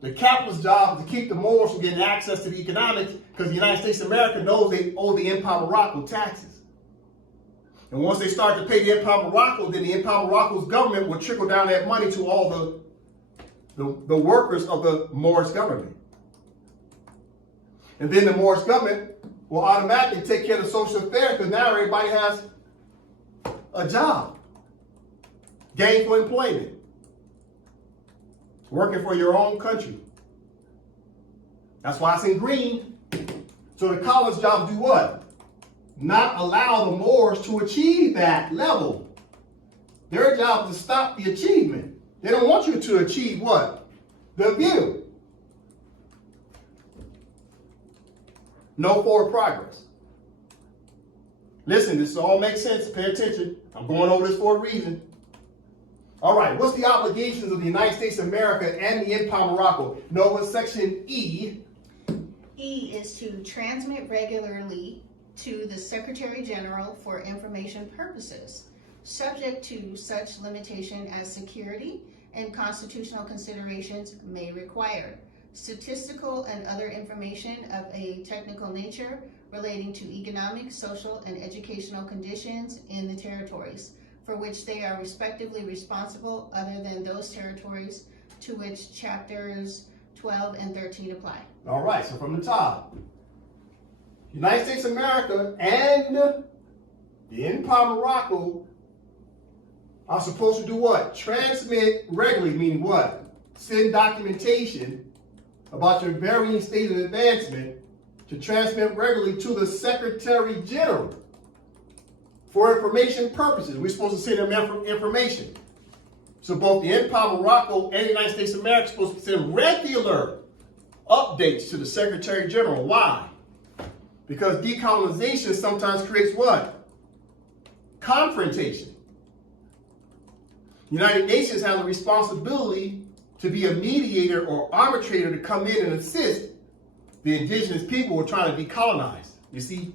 The capitalist job is to keep the Moors from getting access to the economics because the United States of America knows they owe the Empire of Morocco taxes. And once they start to pay the Empire of Morocco, then the Empire of Morocco's government will trickle down that money to all the workers of the Moorish government. And then the Moorish government will automatically take care of the social affairs because now everybody has a job. Gainful employment. Working for your own country. That's why it's in green. So the college jobs do what? Not allow the Moors to achieve that level. Their job is to stop the achievement. They don't want you to achieve what? The view. No forward progress. Listen, this all makes sense. Pay attention. I'm going over this for a reason. All right, what's the obligations of the United States of America and the Empire of Morocco? Know what section E? E is to transmit regularly to the Secretary General for information purposes, subject to such limitation as security and constitutional considerations may require. Statistical and other information of a technical nature relating to economic, social, and educational conditions in the territories for which they are respectively responsible other than those territories to which chapters 12 and 13 apply. All right, so from the top. United States of America and the Empire of Morocco are supposed to do what? Transmit regularly, meaning what? Send documentation about your varying state of advancement to transmit regularly to the Secretary General for information purposes. We're supposed to send them information. So both the Empire of Morocco and the United States of America are supposed to send regular updates to the Secretary General. Why? Because decolonization sometimes creates what? Confrontation. The United Nations has a responsibility to be a mediator or arbitrator to come in and assist the indigenous people who are trying to decolonize. You see?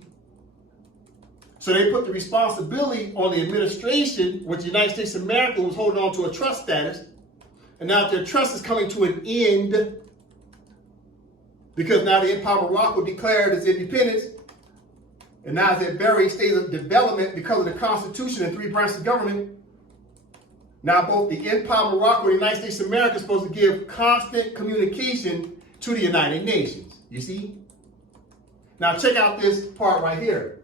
So they put the responsibility on the administration, which the United States of America was holding on to a trust status. And now their trust is coming to an end because now the Empire of Morocco declared its independence. And now it's at varying states of development because of the Constitution and 3 branches of government. Now both the Empire of Morocco and the United States of America are supposed to give constant communication to the United Nations. You see? Now check out this part right here.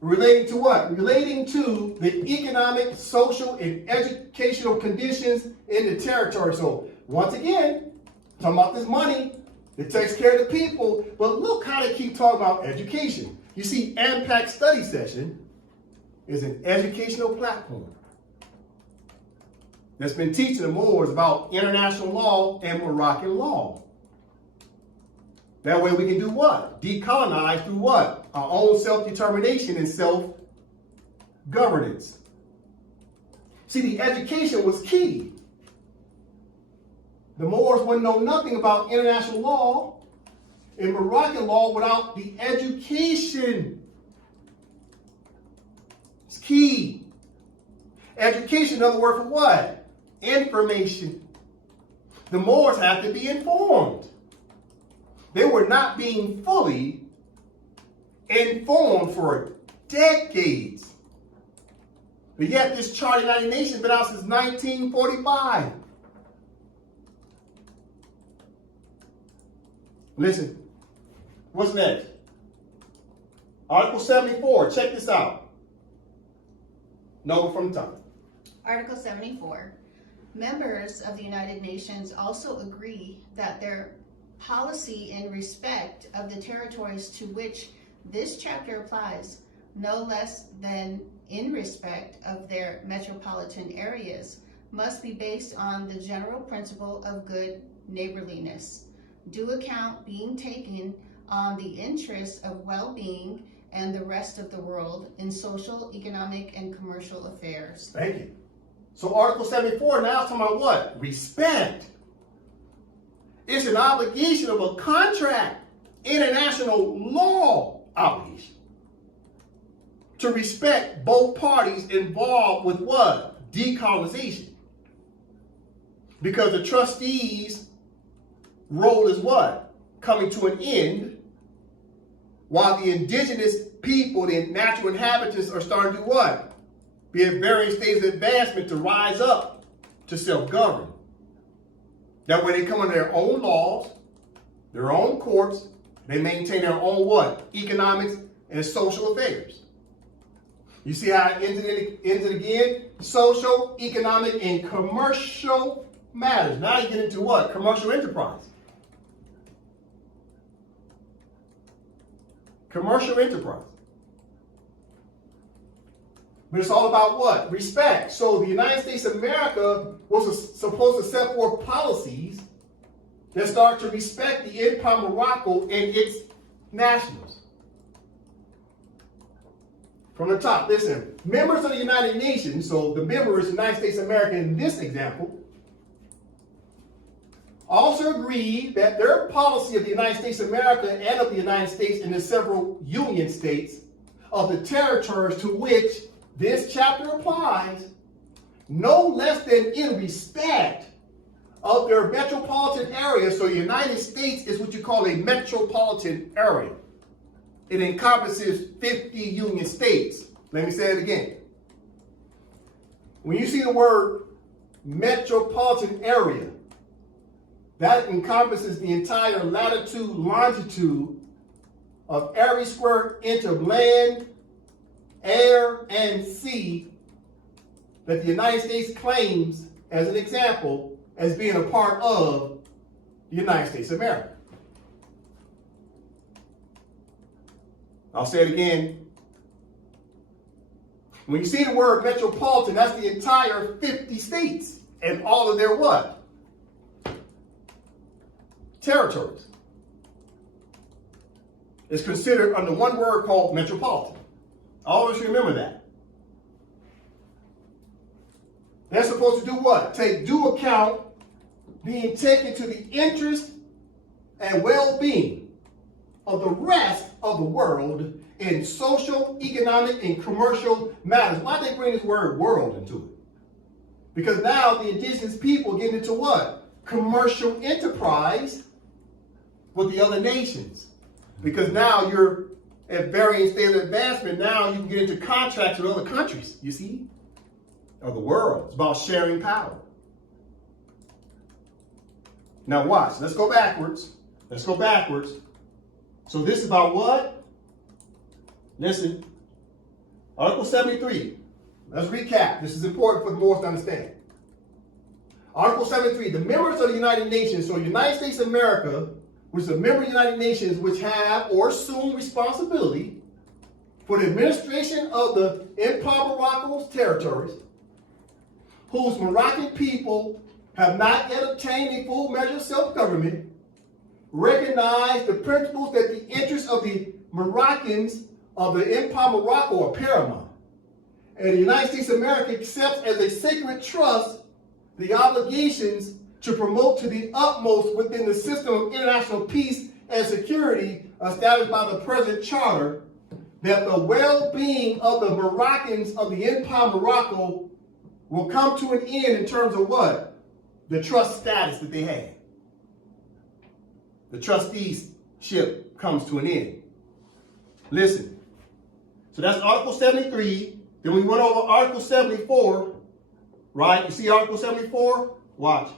Relating to what? Relating to the economic, social, and educational conditions in the territory. So once again, Talking about this money that takes care of the people. But look how they keep talking about education. You see, AMPAC study session is an educational platform that's been teaching the Moors about international law and Moroccan law. That way we can do what? Decolonize through what? Our own self-determination and self-governance. See, the education was key. The Moors wouldn't know nothing about international law and Moroccan law without the education. It's key. Education, another word for what? Information. The Moors have to be informed. They were not being fully informed for decades. But yet this Charter of the United Nations has been out since 1945. Listen, what's next? Article 74, check this out. Note from the top. Article 74. Members of the United Nations also agree that their policy in respect of the territories to which this chapter applies, no less than in respect of their metropolitan areas, must be based on the general principle of good neighborliness, due account being taken on the interests of well-being and the rest of the world in social, economic, and commercial affairs. Thank you. So Article 74 now is talking about what? Respect. It's an obligation of a contract, international law obligation, to respect both parties involved with what? Decolonization. Because the trustees' role is what? Coming to an end, while the indigenous people, the natural inhabitants, are starting to do what? Be at various stages of advancement to rise up to self-govern. That way they come under their own laws, their own courts, they maintain their own what? Economics and social affairs. You see how it ends it again? Social, economic, and commercial matters. Now you get into what? Commercial enterprise. Commercial enterprise. But it's all about what? Respect. So the United States of America was supposed to set forth policies that start to respect the Empire of Morocco and its nationals. From the top, listen. Members of the United Nations, so the member is the United States of America in this example, also agreed that their policy of the United States of America and of the United States and the several union states of the territories to which this chapter applies, no less than in respect of their metropolitan area. So the United States is what you call a metropolitan area. It encompasses 50 union states. Let me say it again. When you see the word metropolitan area, that encompasses the entire latitude, longitude of every square inch of land, air, and sea that the United States claims, as an example, as being a part of the United States of America. I'll say it again. When you see the word metropolitan, that's the entire 50 states and all of their what? Territories. It's considered under one word called metropolitan. Always remember that. They're supposed to do what? Take due account, being taken to the interest and well-being of the rest of the world in social, economic, and commercial matters. Why did they bring this word world into it? Because now the indigenous people get into what? Commercial enterprise with the other nations. Because now you're at varying stages of advancement. Now you can get into contracts with other countries, you see, of the world. It's about sharing power. Now watch. Let's go backwards. Let's go backwards. So this is about what? Listen. Article 73. Let's recap. This is important for the Moors to understand. Article 73, the members of the United Nations, so United States of America, which is a member of the United Nations, which have or assume responsibility for the administration of the Empire Morocco's territories, whose Moroccan people have not yet obtained a full measure of self-government, recognize the principles that the interests of the Moroccans of the Empire Morocco are paramount, and the United States of America accepts as a sacred trust the obligations to promote to the utmost within the system of international peace and security established by the present charter, that the well-being of the Moroccans of the Empire Morocco will come to an end in terms of what? The trust status that they have. The trusteeship comes to an end. Listen. So that's Article 73. Then we went over Article 74. Right? You see Article 74? Watch.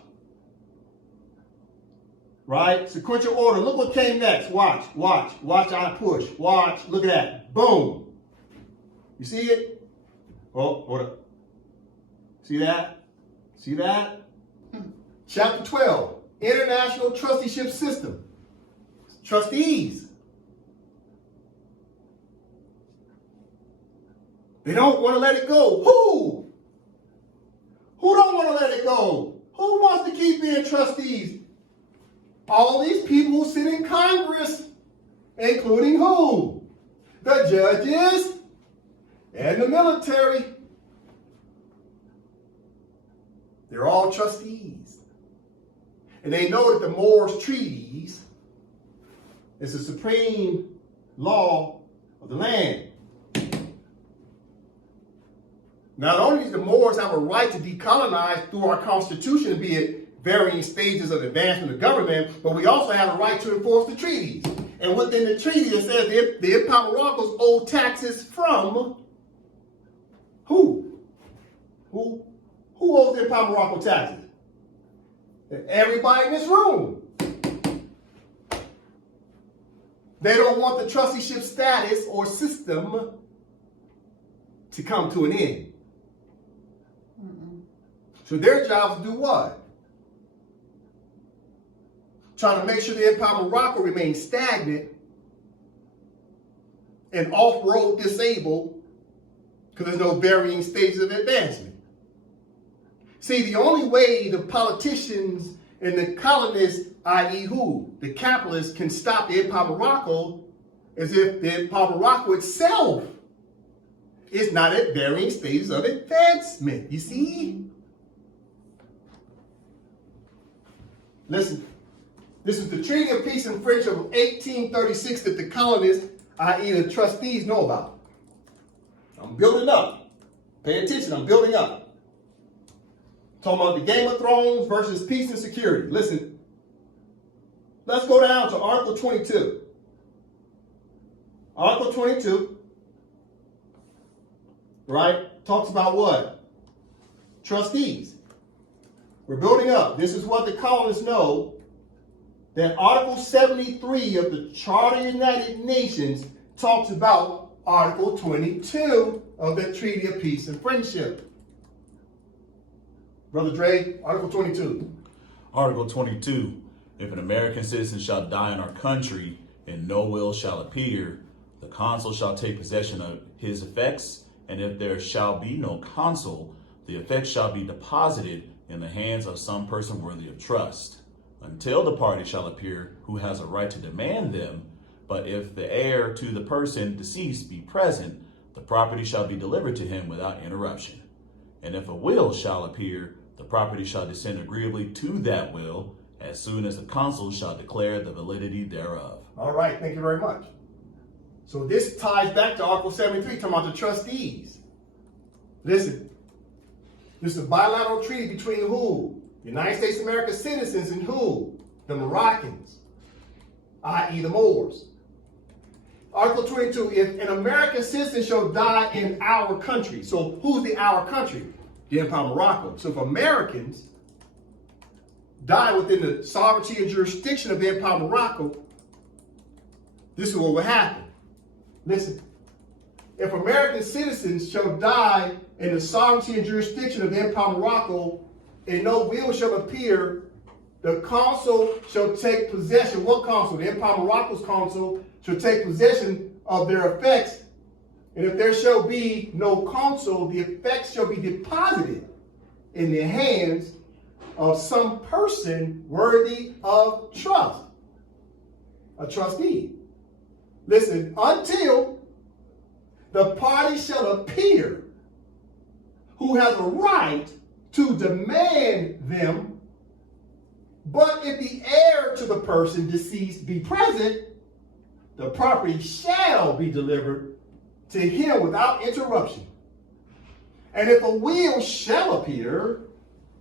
Right? Sequential order. Look what came next. Watch. Watch. Watch I push. Watch. Look at that. Boom. You see it? Oh, hold up. See that? See that? Chapter 12. International Trusteeship System. Trustees. They don't want to let it go. Who? Who don't want to let it go? Who wants to keep being trustees? All these people who sit in Congress, including who? The judges and the military. They're all trustees. And they know that the Moors Treaties is the supreme law of the land. Not only does the Moors have a right to decolonize through our Constitution, be it varying stages of advancement of government, but we also have a right to enforce the treaties. And within the treaty, it says the Empire Moroccos owe taxes from who? Who owes the Empire Morocco taxes? Everybody in this room. They don't want the trusteeship status or system to come to an end. So their job is to do what? Trying to make sure the Empire Morocco remains stagnant and off-road disabled because there's no varying stages of advancement. See, the only way the politicians and the colonists, i.e. who? The capitalists, can stop the Empire Morocco is if the Empire Morocco itself is not at varying stages of advancement. You see? Listen, this is the Treaty of Peace and Friendship of 1836 that the colonists, i.e. the trustees, know about. I'm building up. Pay attention, I'm building up. Talking about the Game of Thrones versus peace and security. Listen, let's go down to Article 22. Article 22, right, talks about what? Trustees. We're building up. This is what the colonists know, that Article 73 of the Charter of the United Nations talks about Article 22 of the Treaty of Peace and Friendship. Brother Dre, Article 22. Article 22. If an American citizen shall die in our country, and no will shall appear, the consul shall take possession of his effects, and if there shall be no consul, the effects shall be deposited in the hands of some person worthy of trust, until the party shall appear who has a right to demand them. But if the heir to the person deceased be present, the property shall be delivered to him without interruption. And if a will shall appear, the property shall descend agreeably to that will, as soon as the consul shall declare the validity thereof. All right, thank you very much. So this ties back to Article 73, talking about the trustees. Listen, this is a bilateral treaty between who? United States of America citizens and who? The Moroccans, i.e. the Moors. Article 22, if an American citizen shall die in our country. So who's the our country? The Empire Morocco. So if Americans die within the sovereignty and jurisdiction of the Empire Morocco, this is what will happen. Listen, if American citizens shall die in the sovereignty and jurisdiction of the Empire Morocco, and no will shall appear, the consul shall take possession. What consul? The Empire of Morocco's consul shall take possession of their effects. And if there shall be no consul, the effects shall be deposited in the hands of some person worthy of trust. A trustee. Listen, until the party shall appear who has a right to demand them. But if the heir to the person deceased be present, the property shall be delivered to him without interruption. And if a will shall appear,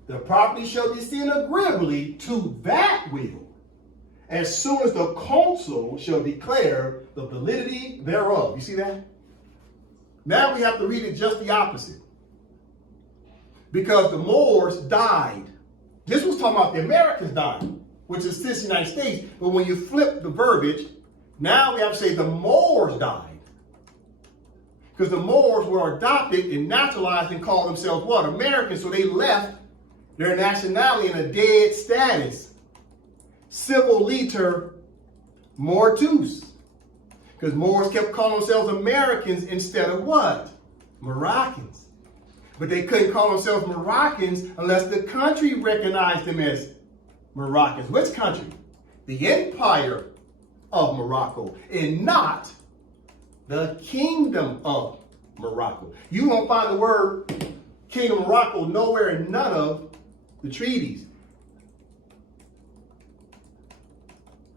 the property shall descend agreeably to that will, as soon as the consul shall declare the validity thereof. You see that? Now we have to read it just the opposite. Because the Moors died. This was talking about the Americans dying, which is this United States. But when you flip the verbiage, now we have to say the Moors died. Because the Moors were adopted and naturalized and called themselves what? Americans. So they left their nationality in a dead status. Civil liter mortus. Because Moors kept calling themselves Americans instead of what? Moroccans. But they couldn't call themselves Moroccans unless the country recognized them as Moroccans. Which country? The Empire of Morocco, and not the Kingdom of Morocco. You won't find the word Kingdom of Morocco nowhere in none of the treaties.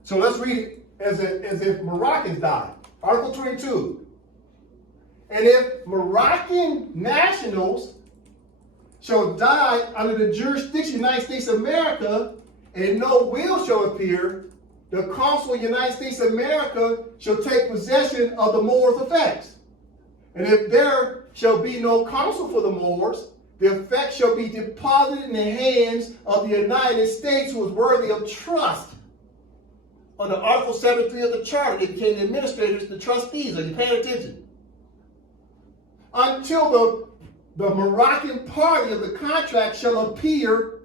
So let's read it as if Moroccans died. Article 22. And if Moroccan nationals shall die under the jurisdiction of the United States of America, and no will shall appear, the consul of the United States of America shall take possession of the Moors' effects. And if there shall be no consul for the Moors, the effects shall be deposited in the hands of the United States, who is worthy of trust. Under Article 73 of the Charter, they became the administrators, the trustees. Are you paying attention? Until the Moroccan party of the contract shall appear,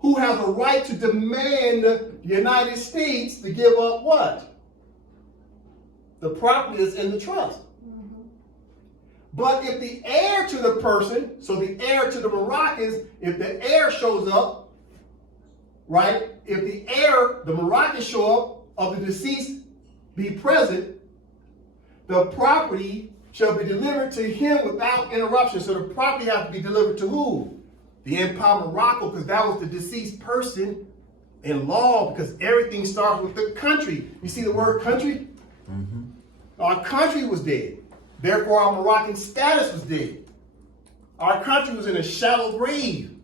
who has a right to demand the United States to give up what? The property is in the trust. Mm-hmm. But if the heir to the person, so the heir to the Moroccans, if the heir shows up, right? If the heir, the Moroccans show up, of the deceased be present, the property shall be delivered to him without interruption. So the property has to be delivered to who? The Empire of Morocco, because that was the deceased person in law, because everything starts with the country. You see the word country? Mm-hmm. Our country was dead. Therefore, our Moroccan status was dead. Our country was in a shallow grave.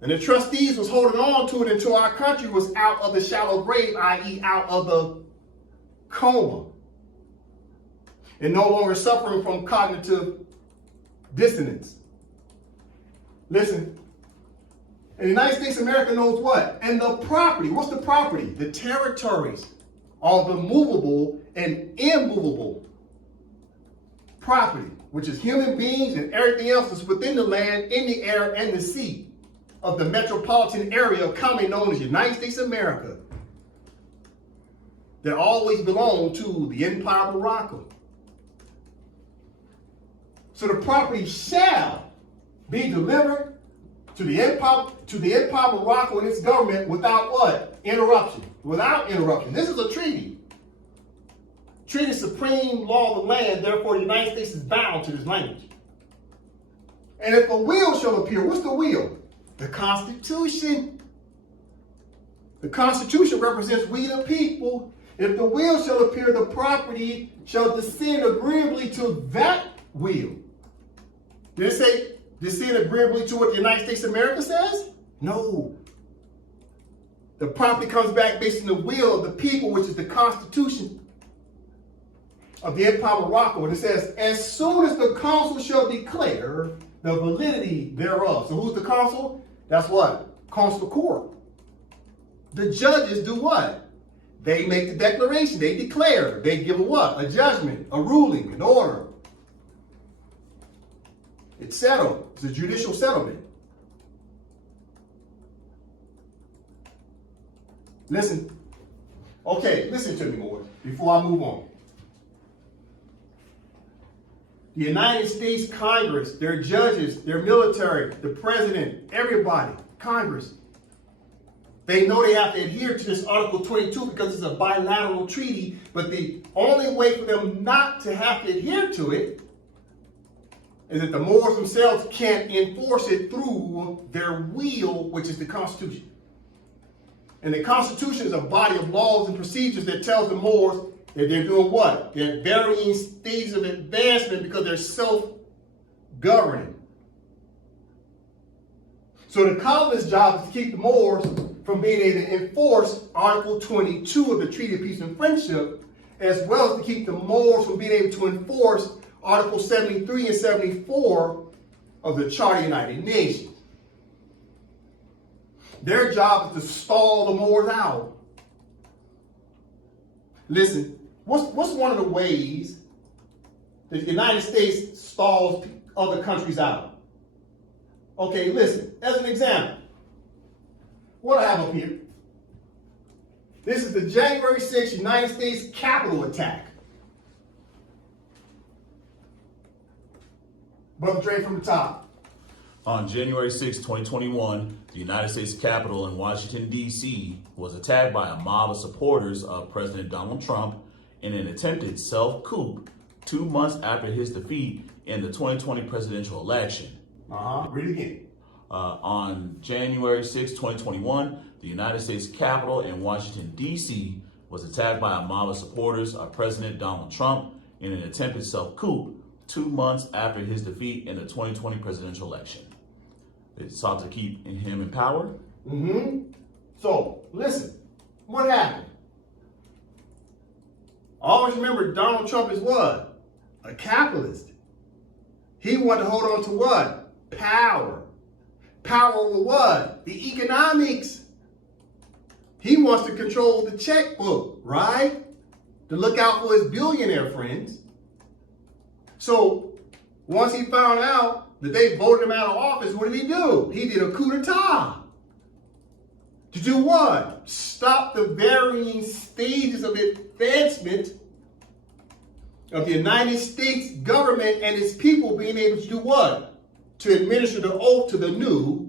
And the trustees was holding on to it until our country was out of the shallow grave, i.e. out of the coma. And no longer suffering from cognitive dissonance. Listen, and the United States of America knows what? And the property, what's the property? The territories are the movable and immovable property, which is human beings and everything else that's within the land, in the air, and the sea of the metropolitan area commonly known as United States of America, that always belonged to the Empire of Morocco. So the property shall be delivered to the Empire of Morocco and its government without what? Interruption. Without interruption. This is a treaty. Treaty is supreme law of the land, therefore the United States is bound to this language. And if a will shall appear, what's the will? The Constitution. The Constitution represents we the people. If the will shall appear, the property shall descend agreeably to that will. Did it say descend agreeably to what the United States of America says? No. The property comes back based on the will of the people, which is the Constitution of the Empire of Morocco. And it says, as soon as the consul shall declare the validity thereof. So who's the consul? That's what? Consular court. The judges do what? They make the declaration. They declare. They give a what? A judgment, a ruling, an order. It's settled. It's a judicial settlement. Listen. Okay, listen to me more before I move on. The United States Congress, their judges, their military, the president, everybody, Congress, they know they have to adhere to this Article 22 because it's a bilateral treaty, but the only way for them not to have to adhere to it is that the Moors themselves can't enforce it through their will, which is the Constitution. And the Constitution is a body of laws and procedures that tells the Moors that they're doing what? They're at varying stages of advancement because they're self-governing. So the colonist's job is to keep the Moors from being able to enforce Article 22 of the Treaty of Peace and Friendship, as well as to keep the Moors from being able to enforce Article 73 and 74 of the Charter of the United Nations. Their job is to stall the Moors out. Listen, what's one of the ways that the United States stalls other countries out? Okay, listen, as an example, what I have up here. This is the January 6th United States Capitol attack. Brother Dre from the top. On January 6, 2021, the United States Capitol in Washington, D.C. was attacked by a mob of supporters of President Donald Trump in an attempted self-coup 2 months after his defeat in the 2020 presidential election. Read it again. On January 6, 2021, the United States Capitol in Washington, D.C. was attacked by a mob of supporters of President Donald Trump in an attempted self-coup 2 months after his defeat in the 2020 presidential election. It sought to keep him in power. So, listen, what happened? Always remember, Donald Trump is what? A capitalist. He wanted to hold on to what? Power. Power over what? The economics. He wants to control the checkbook, right? To look out for his billionaire friends. So, once he found out that they voted him out of office, what did he do? He did a coup d'etat. To do what? Stop the varying stages of advancement of the United States government and its people being able to do what? To administer the oath to the new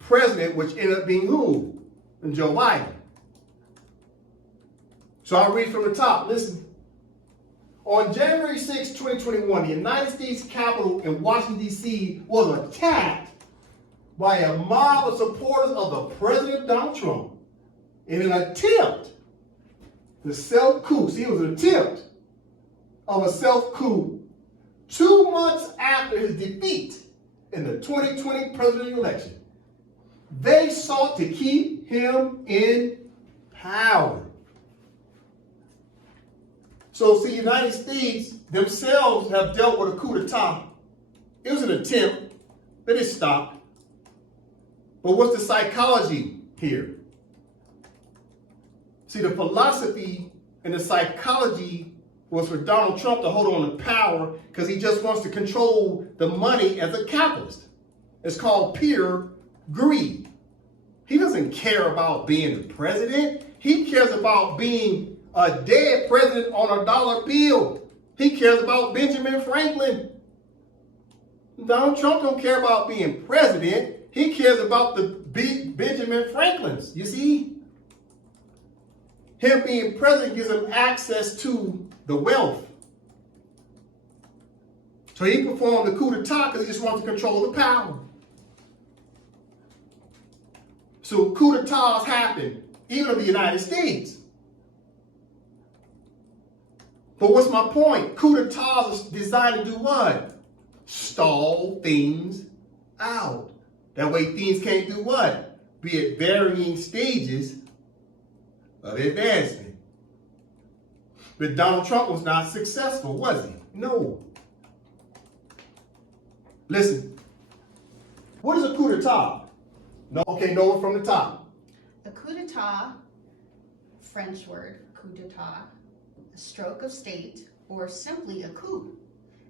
president, which ended up being who? Joe Biden. So I'll read from the top. Listen. On January 6, 2021, the United States Capitol in Washington, D.C. was attacked by a mob of supporters of the President Donald Trump in an attempt to self-coup. See, it was an attempt of a self-coup 2 months after his defeat in the 2020 presidential election. They sought to keep him in power. So, see, the United States themselves have dealt with a coup d'etat. It was an attempt, but it stopped. But what's the psychology here? See, the philosophy and the psychology was for Donald Trump to hold on to power because he just wants to control the money as a capitalist. It's called pure greed. He doesn't care about being the president. He cares about being a dead president on a dollar bill. He cares about Benjamin Franklin. Donald Trump don't care about being president. He cares about the big Benjamin Franklins. You see? Him being president gives him access to the wealth. So he performed the coup d'etat because he just wants to control the power. So coup d'etats happen, even in the United States. But what's my point? Coup d'etats are designed to do what? Stall things out. That way things can't do what? Be at varying stages of advancement. But Donald Trump was not successful, was he? No. Listen, what is a coup d'etat? No, okay, know it from the top. A coup d'etat, French word, coup d'etat, a stroke of state, or simply a coup,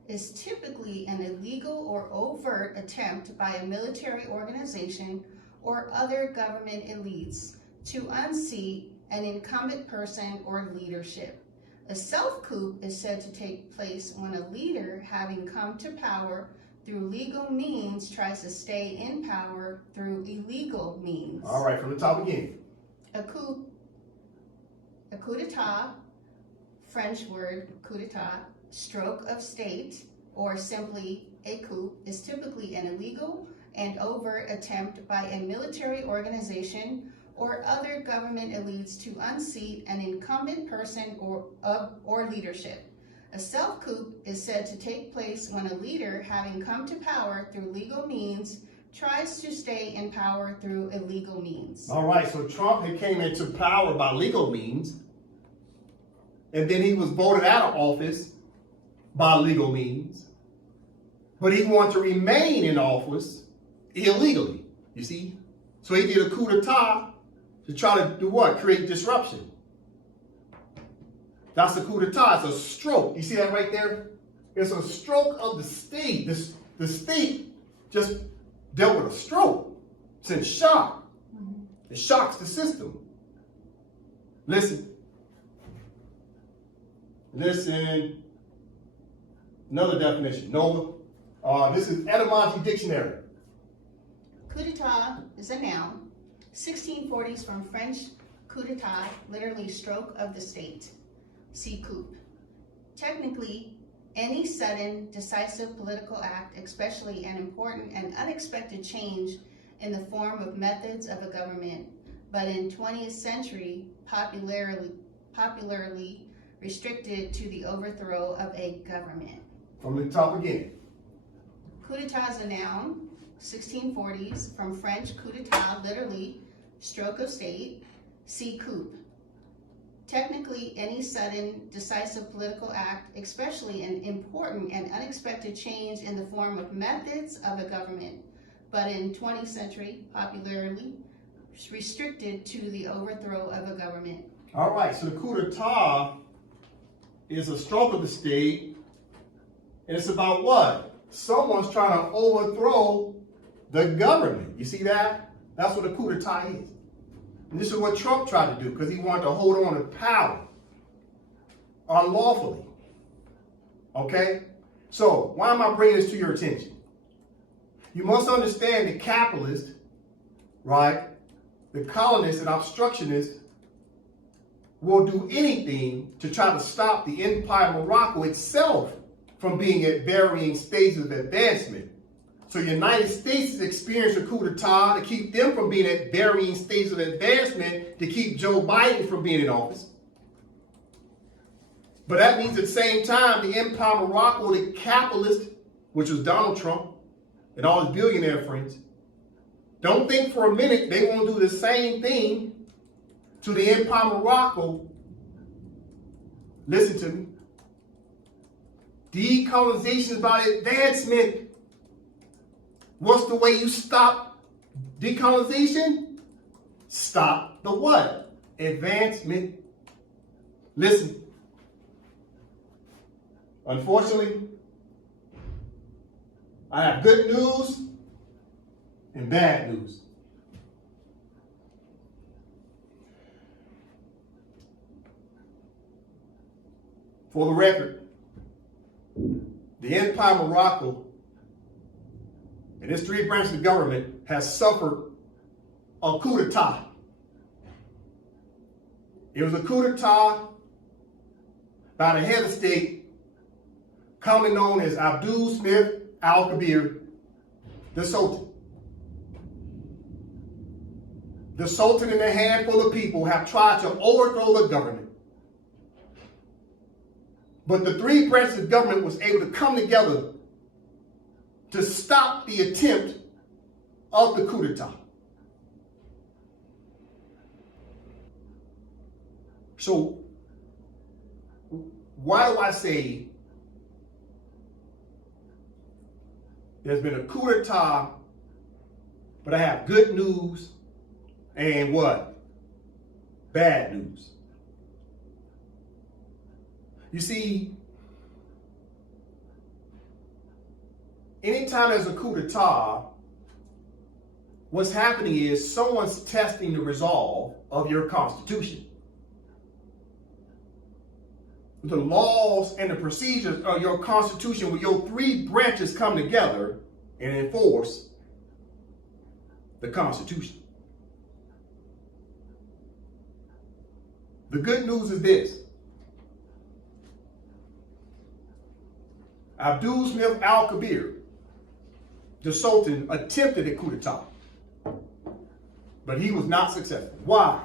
is typically an illegal or overt attempt by a military organization or other government elites to unseat an incumbent person or leadership. A self-coup is said to take place when a leader, having come to power through legal means, tries to stay in power through illegal means. All right, from the top again. A coup d'etat, French word coup d'etat, stroke of state, or simply a coup, is typically an illegal and overt attempt by a military organization or other government elites to unseat an incumbent person or leadership. A self-coup is said to take place when a leader, having come to power through legal means, tries to stay in power through illegal means. All right, so Trump had came into power by legal means, and then he was voted out of office by legal means, but he wanted to remain in office illegally, you see? So he did a coup d'etat to try to do what? Create disruption. That's a coup d'etat. It's a stroke. You see that right there? It's a stroke of the state. The state just dealt with a stroke. It's in shock. It shocks the system. Listen. Another definition. Nova. This is etymology dictionary. Coup d'etat is a noun. 1640s from French coup d'etat, literally stroke of the state. See coup. Technically, any sudden, decisive political act, especially an important and unexpected change in the form of methods of a government, but in 20th century, popularly restricted to the overthrow of a government. From the top again. Coup d'etat is a noun, 1640s, from French coup d'etat, literally stroke of state. See coup. Technically, any sudden, decisive political act, especially an important and unexpected change in the form of methods of a government, but in 20th century, popularly restricted to the overthrow of a government. All right, so the coup d'etat is a stroke of the state, and it's about what? Someone's trying to overthrow the government. You see that? That's what a coup d'etat is. And this is what Trump tried to do because he wanted to hold on to power unlawfully. Okay? So, why am I bringing this to your attention? You must understand the capitalists, right? The colonists and obstructionists will do anything to try to stop the Empire of Morocco itself from being at varying stages of advancement. So the United States has experienced a coup d'etat to keep them from being at varying stages of advancement, to keep Joe Biden from being in office. But that means at the same time, the Empire of Morocco, the capitalist, which was Donald Trump and all his billionaire friends, don't think for a minute they won't do the same thing to the Empire of Morocco. Listen to me. Decolonization is about advancement. What's the way you stop decolonization? Stop the what? Advancement. Listen. Unfortunately, I have good news and bad news. For the record, the Empire of Morocco and its three branches of government has suffered a coup d'etat. It was a coup d'etat by the head of state, commonly known as Abdul Smith Al-Kabir, the Sultan. The Sultan and a handful of people have tried to overthrow the government. But the three branches of government was able to come together to stop the attempt of the coup d'etat. So, why do I say there's been a coup d'etat, but I have good news and what? Bad news. You see, anytime there's a coup d'etat, what's happening is someone's testing the resolve of your constitution. The laws and the procedures of your constitution, where your three branches come together and enforce the constitution. The good news is this. Abdul Smith al-Kabir, the Sultan, attempted a coup d'etat, but he was not successful. Why?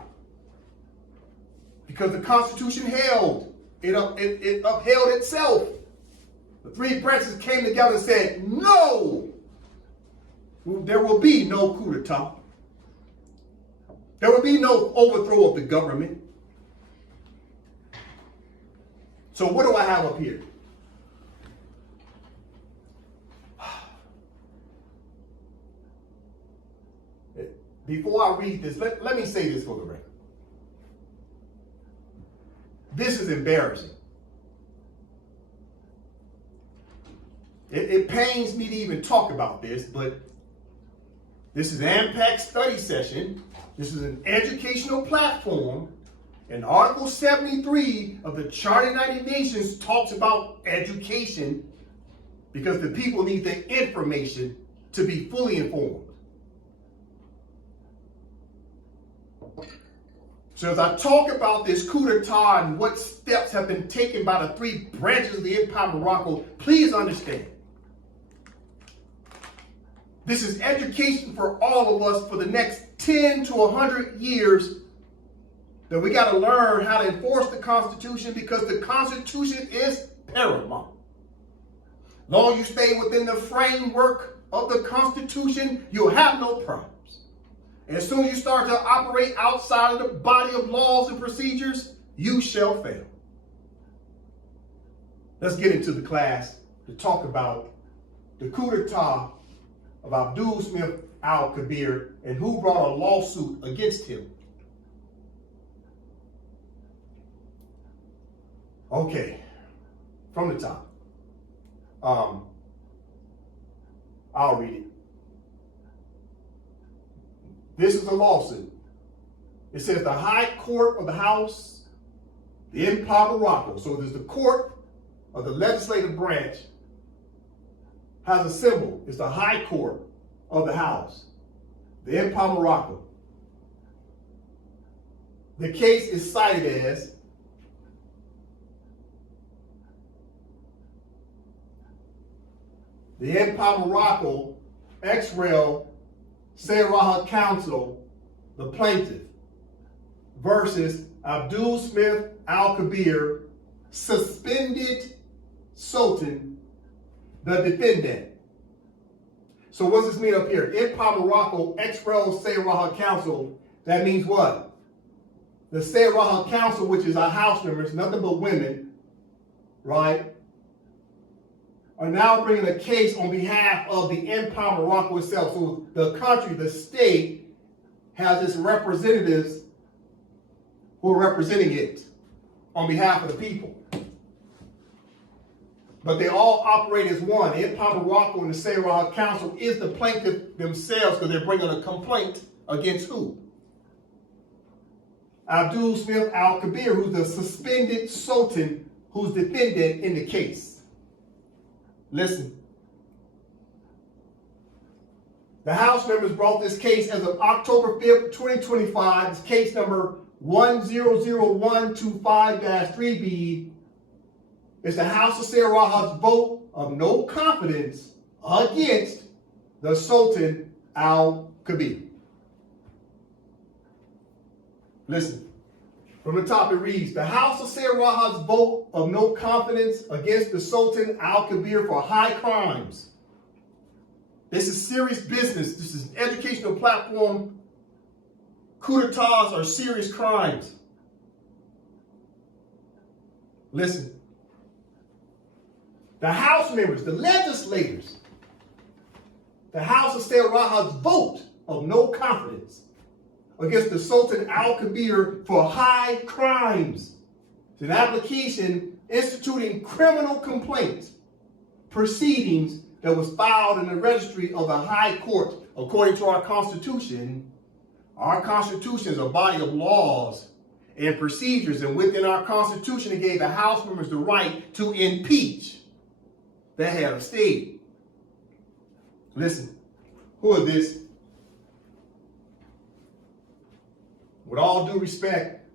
Because the Constitution held. It upheld itself. The three branches came together and said, no, there will be no coup d'etat. There will be no overthrow of the government. So what do I have up here? Before I read this, let me say this for the record. This is embarrassing. It pains me to even talk about this, but this is AMPAC study session. This is an educational platform. And Article 73 of the Charter of the United Nations talks about education because the people need the information to be fully informed. So as I talk about this coup d'etat and what steps have been taken by the three branches of the Empire of Morocco, please understand. This is education for all of us for the next 10 to 100 years, that we got to learn how to enforce the Constitution, because the Constitution is paramount. As long as you stay within the framework of the Constitution, you'll have no problems. And as soon as you start to operate outside of the body of laws and procedures, you shall fail. Let's get into the class to talk about the coup d'etat of Abdul Smith al-Kabir and who brought a lawsuit against him. Okay, from the top. I'll read it. This is a lawsuit. It says the High Court of the House, the Empire of Morocco. So there's the court of the legislative branch, has a symbol. It's the High Court of the House, the Empire of Morocco. The case is cited as the Empire of Morocco, ex-rel Sayaraha Council, the plaintiff, versus Abdul Smith al-Kabir, suspended Sultan, the defendant. So what does this mean up here? Empire of Morocco, ex-rel Sayaraha Council, that means what? The Sayaraha Council, which is our house members, nothing but women, right, are now bringing a case on behalf of the Empire of Morocco itself. So the country, the state, has its representatives who are representing it on behalf of the people. But they all operate as one. The Empire of Morocco and the Sayaraha Council is the plaintiff themselves, because they're bringing a complaint against who? Abdul Smith al-Kabir, who's the suspended Sultan, who's defendant in the case. Listen. The House members brought this case as of October 5th, 2025. It's case number 100125-3B. It's the House of Sayaraha's vote of no confidence against the Sultan al-Kabir. Listen. From the top it reads, the House of Sayaraha's vote of no confidence against the Sultan al-Kabir for high crimes. This is serious business. This is an educational platform. Coup d'etats are serious crimes. Listen. The House members, the legislators, the House of Sayaraha's vote of no confidence against the Sultan al-Kabir for high crimes. It's an application instituting criminal complaints, proceedings that was filed in the registry of the High Court. According to our Constitution is a body of laws and procedures, and within our Constitution, it gave the House members the right to impeach the head of state. Listen, who is this? With all due respect,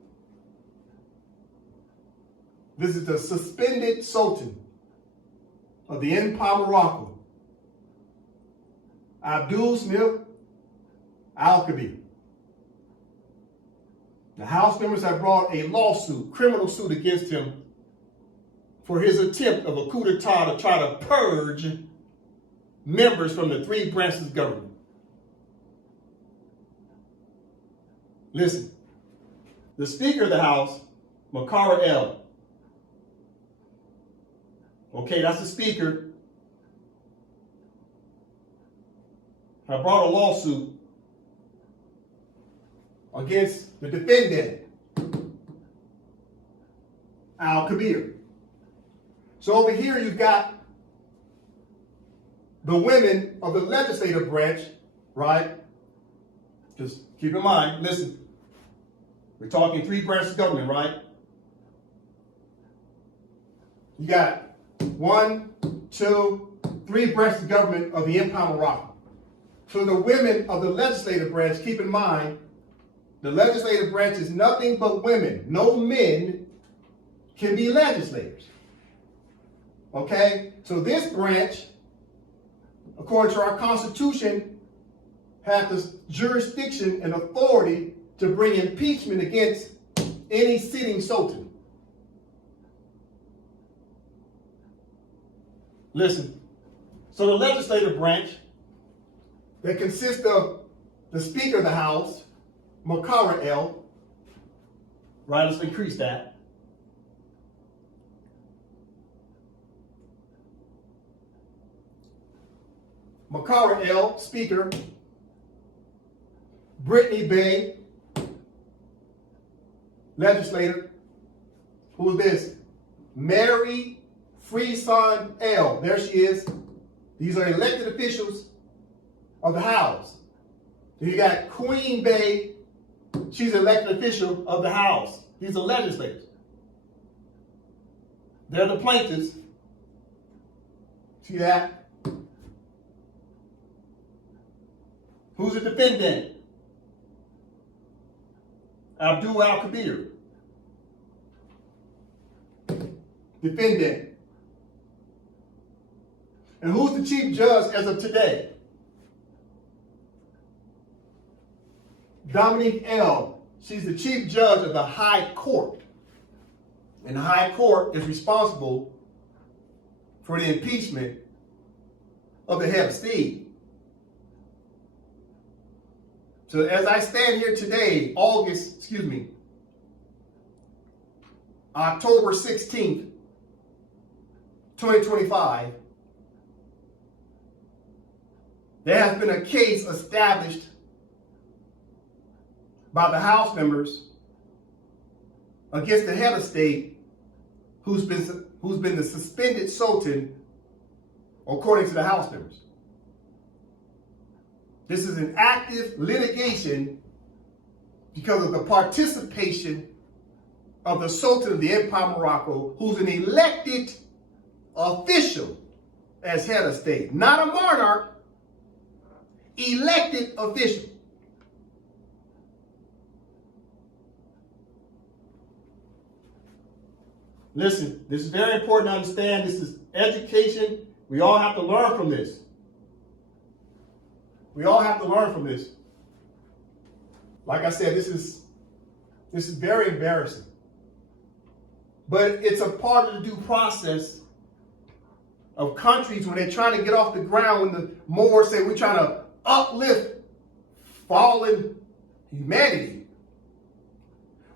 this is the suspended Sultan of the Empire of Morocco, Abdul Smith Al-Kabir. The House members have brought a lawsuit, criminal suit against him for his attempt of a coup d'etat to try to purge members from the three branches of government. Listen, the Speaker of the House, Makara El. Okay, that's the Speaker. I brought a lawsuit against the defendant, Al-Kabir. So over here you've got the women of the legislative branch, right? Just keep in mind, listen, we're talking three branches of government, right? You got 1, 2, 3 branches of government of the Empire of Morocco. So the women of the legislative branch, keep in mind, the legislative branch is nothing but women. No men can be legislators. Okay? So this branch, according to our Constitution, has the jurisdiction and authority to bring impeachment against any sitting sultan. Listen, so the legislative branch that consists of the Speaker of the House, Makara El, right, let's increase that. Makara El, Speaker. Brittany Bay, legislator. Who is this? Mary Freeson L. There she is. These are elected officials of the House. Then you got Queen Bay. She's an elected official of the House. These are legislators. They're the plaintiffs. See that? Who's the defendant? Abdul Al-Kabir. Defendant. And who's the chief judge as of today? Dominique L. She's the chief judge of the High Court. And the High Court is responsible for the impeachment of the head of state. So as I stand here today, October 16th, 2025, there has been a case established by the House members against the head of state who's been the suspended Sultan, according to the House members. This is an active litigation because of the participation of the Sultan of the Empire of Morocco, who's an elected official as head of state. Not a monarch, elected official. Listen, this is very important to understand. This is education. We all have to learn from this. We all have to learn from this. Like I said, this is very embarrassing. But it's a part of the due process of countries when they're trying to get off the ground, when the Moors say we're trying to uplift fallen humanity.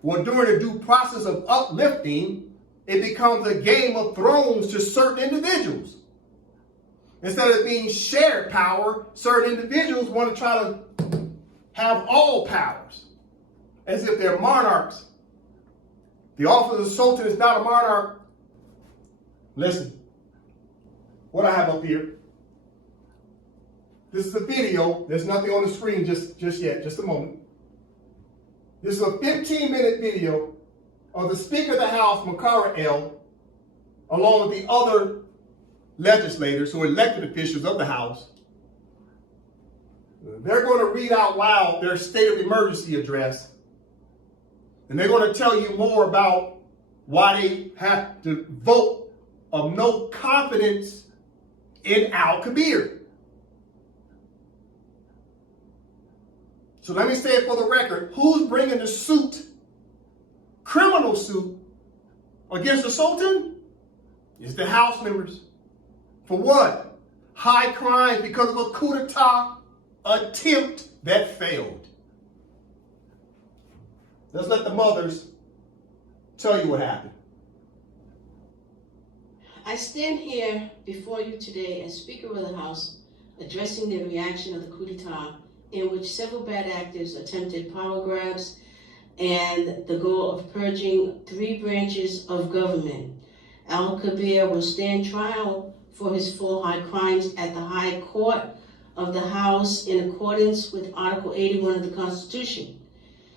Well, during the due process of uplifting, it becomes a Game of Thrones to certain individuals. Instead of it being shared power, certain individuals want to try to have all powers, as if they're monarchs. The office of the Sultan is not a monarch. Listen, what I have up here, This is a video. There's nothing on the screen just yet. Just a moment. This is a 15-minute video of the Speaker of the House, Makara L., along with the other legislators who are elected officials of the House. They're going to read out loud their state of emergency address. And they're going to tell you more about why they have to vote of no confidence in Al-Kabir. So let me say it for the record. Who's bringing the suit, criminal suit, against the Sultan? It's the House members. For what? High crimes because of a coup d'etat attempt that failed. Let's let the mothers tell you what happened. I stand here before you today as Speaker of the House, addressing the reaction of the coup d'etat, in which several bad actors attempted power grabs and the goal of purging 3 branches of government. Al-Kabir will stand trial for his full high crimes at the High Court of the House in accordance with Article 81 of the Constitution.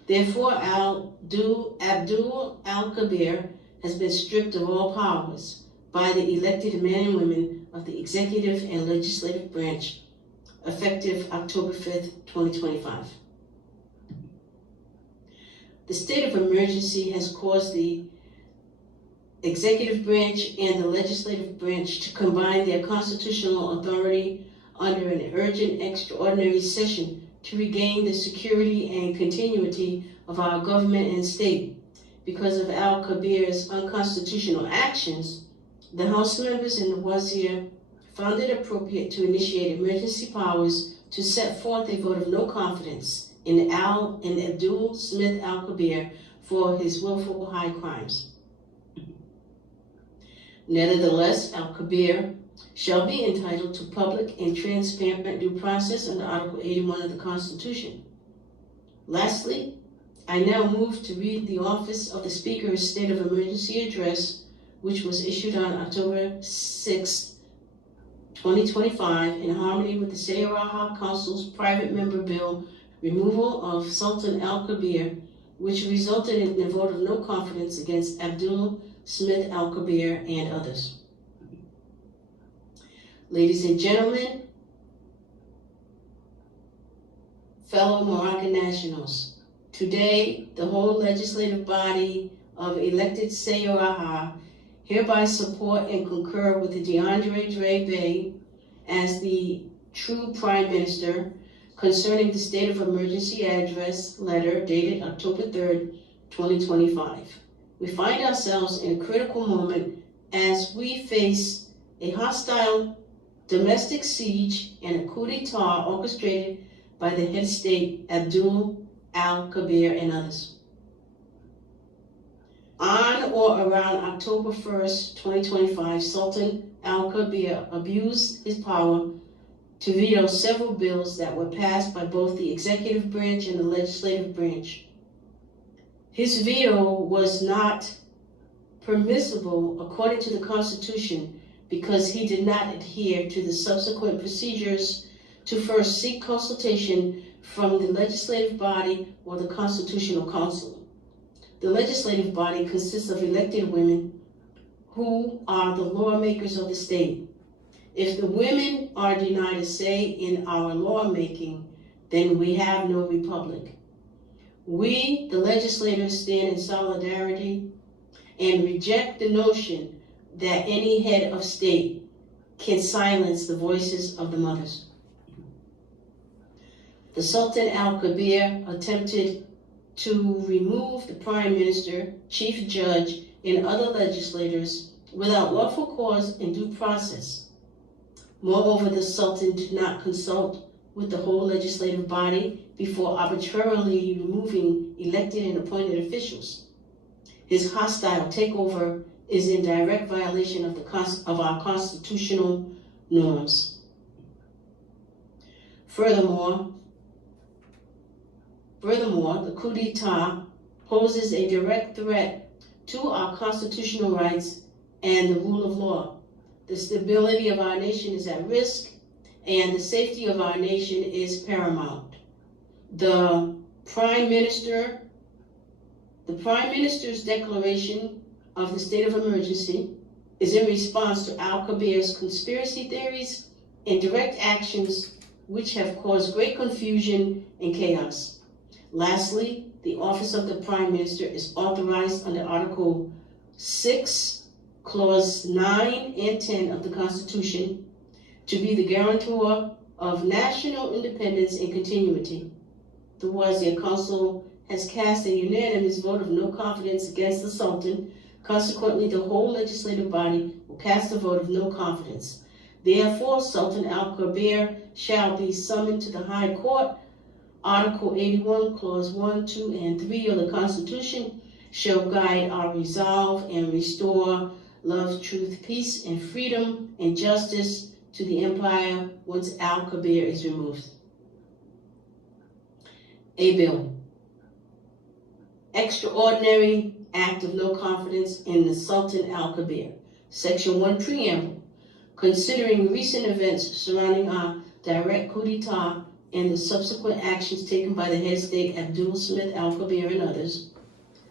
Therefore, Abdul Al-Kabir has been stripped of all powers by the elected men and women of the executive and legislative branch, effective October 5th, 2025. The state of emergency has caused the executive branch and the legislative branch to combine their constitutional authority under an urgent extraordinary session to regain the security and continuity of our government and state. Because of Al-Kabir's unconstitutional actions, the House members and the Wazir found it appropriate to initiate emergency powers to set forth a vote of no confidence in Abdul Smith Al-Kabir for his willful high crimes. Nevertheless, Al-Kabir shall be entitled to public and transparent due process under Article 81 of the Constitution. Lastly, I now move to read the Office of the Speaker's State of Emergency Address, which was issued on October 6, 2025, in harmony with the Sayaraha Council's private member bill, removal of Sultan Al-Kabir, which resulted in a vote of no confidence against Abdul Smith Al-Kabir and others. Ladies and gentlemen, fellow Moroccan nationals, today the whole legislative body of elected Sayaraha hereby support and concur with the DeAndre Dre Bey as the true Prime Minister concerning the State of Emergency Address letter dated October 3rd, 2025. We find ourselves in a critical moment as we face a hostile domestic siege and a coup d'etat orchestrated by the head of state, Abdul Al-Kabir and others. On or around October 1st, 2025, Sultan Al-Kabir abused his power to veto several bills that were passed by both the executive branch and the legislative branch. His veto was not permissible according to the Constitution because he did not adhere to the subsequent procedures to first seek consultation from the legislative body or the Constitutional Council. The legislative body consists of elected women who are the lawmakers of the state. If the women are denied a say in our lawmaking, then we have no republic. We, the legislators, stand in solidarity and reject the notion that any head of state can silence the voices of the mothers. The Sultan Al-Kabir attempted to remove the Prime Minister, Chief Judge, and other legislators without lawful cause and due process. Moreover, the Sultan did not consult with the whole legislative body before arbitrarily removing elected and appointed officials. His hostile takeover is in direct violation of our constitutional norms. Furthermore, the coup d'etat poses a direct threat to our constitutional rights and the rule of law. The stability of our nation is at risk, and the safety of our nation is paramount. The Prime Minister's declaration of the state of emergency is in response to Al-Kabir's conspiracy theories and direct actions which have caused great confusion and chaos. Lastly, the office of the Prime Minister is authorized under Article 6, Clause 9 and 10 of the Constitution to be the guarantor of national independence and continuity. The Wazir Council has cast a unanimous vote of no confidence against the Sultan. Consequently, the whole legislative body will cast a vote of no confidence. Therefore, Sultan Al-Kabir shall be summoned to the High Court. Article 81, Clause 1, 2, and 3 of the Constitution shall guide our resolve and restore love, truth, peace, and freedom and justice to the empire once Al-Kabir is removed. A bill. Extraordinary Act of No Confidence in the Sultan Al-Kabir. Section 1 Preamble. Considering recent events surrounding our direct coup d'etat and the subsequent actions taken by the head state Abdul Smith Al-Kabir and others,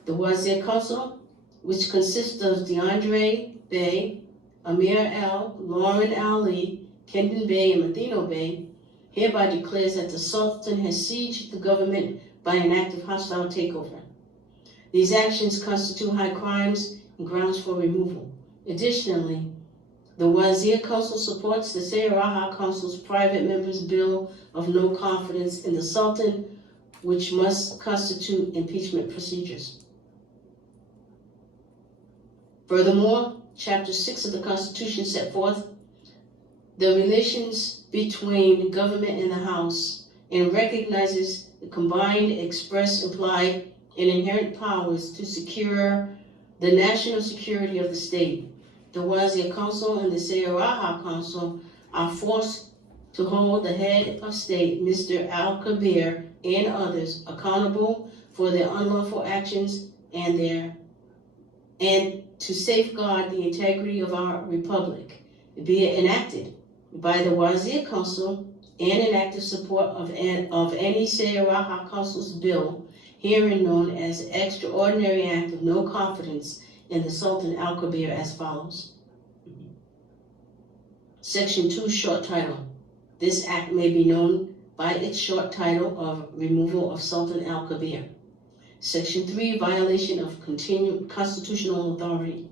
the Wazir Council, which consists of DeAndre Bey, Amir L, Lauren Ali, Kendon Bey, and Mathino Bey, hereby declares that the Sultan has sieged the government by an act of hostile takeover. These actions constitute high crimes and grounds for removal. Additionally, the Wazir Council supports the Sayaraha Council's private members' bill of no confidence in the Sultan, which must constitute impeachment procedures. Furthermore, Chapter 6 of the Constitution set forth the relations between the government and the House and recognizes the combined, express, implied, and inherent powers to secure the national security of the state. The Wazir Council and the Sayaraha Council are forced to hold the head of state, Mr. Al-Kabir, and others accountable for their unlawful actions and to safeguard the integrity of our republic, be it enacted by the Wazir Council and in active support of any Sayaraha Council's bill, herein known as Extraordinary Act of No Confidence in the Sultan Al-Kabir, as follows. Section 2, short title. This act may be known by its short title of Removal of Sultan Al-Kabir. Section 3, violation of continued constitutional authority.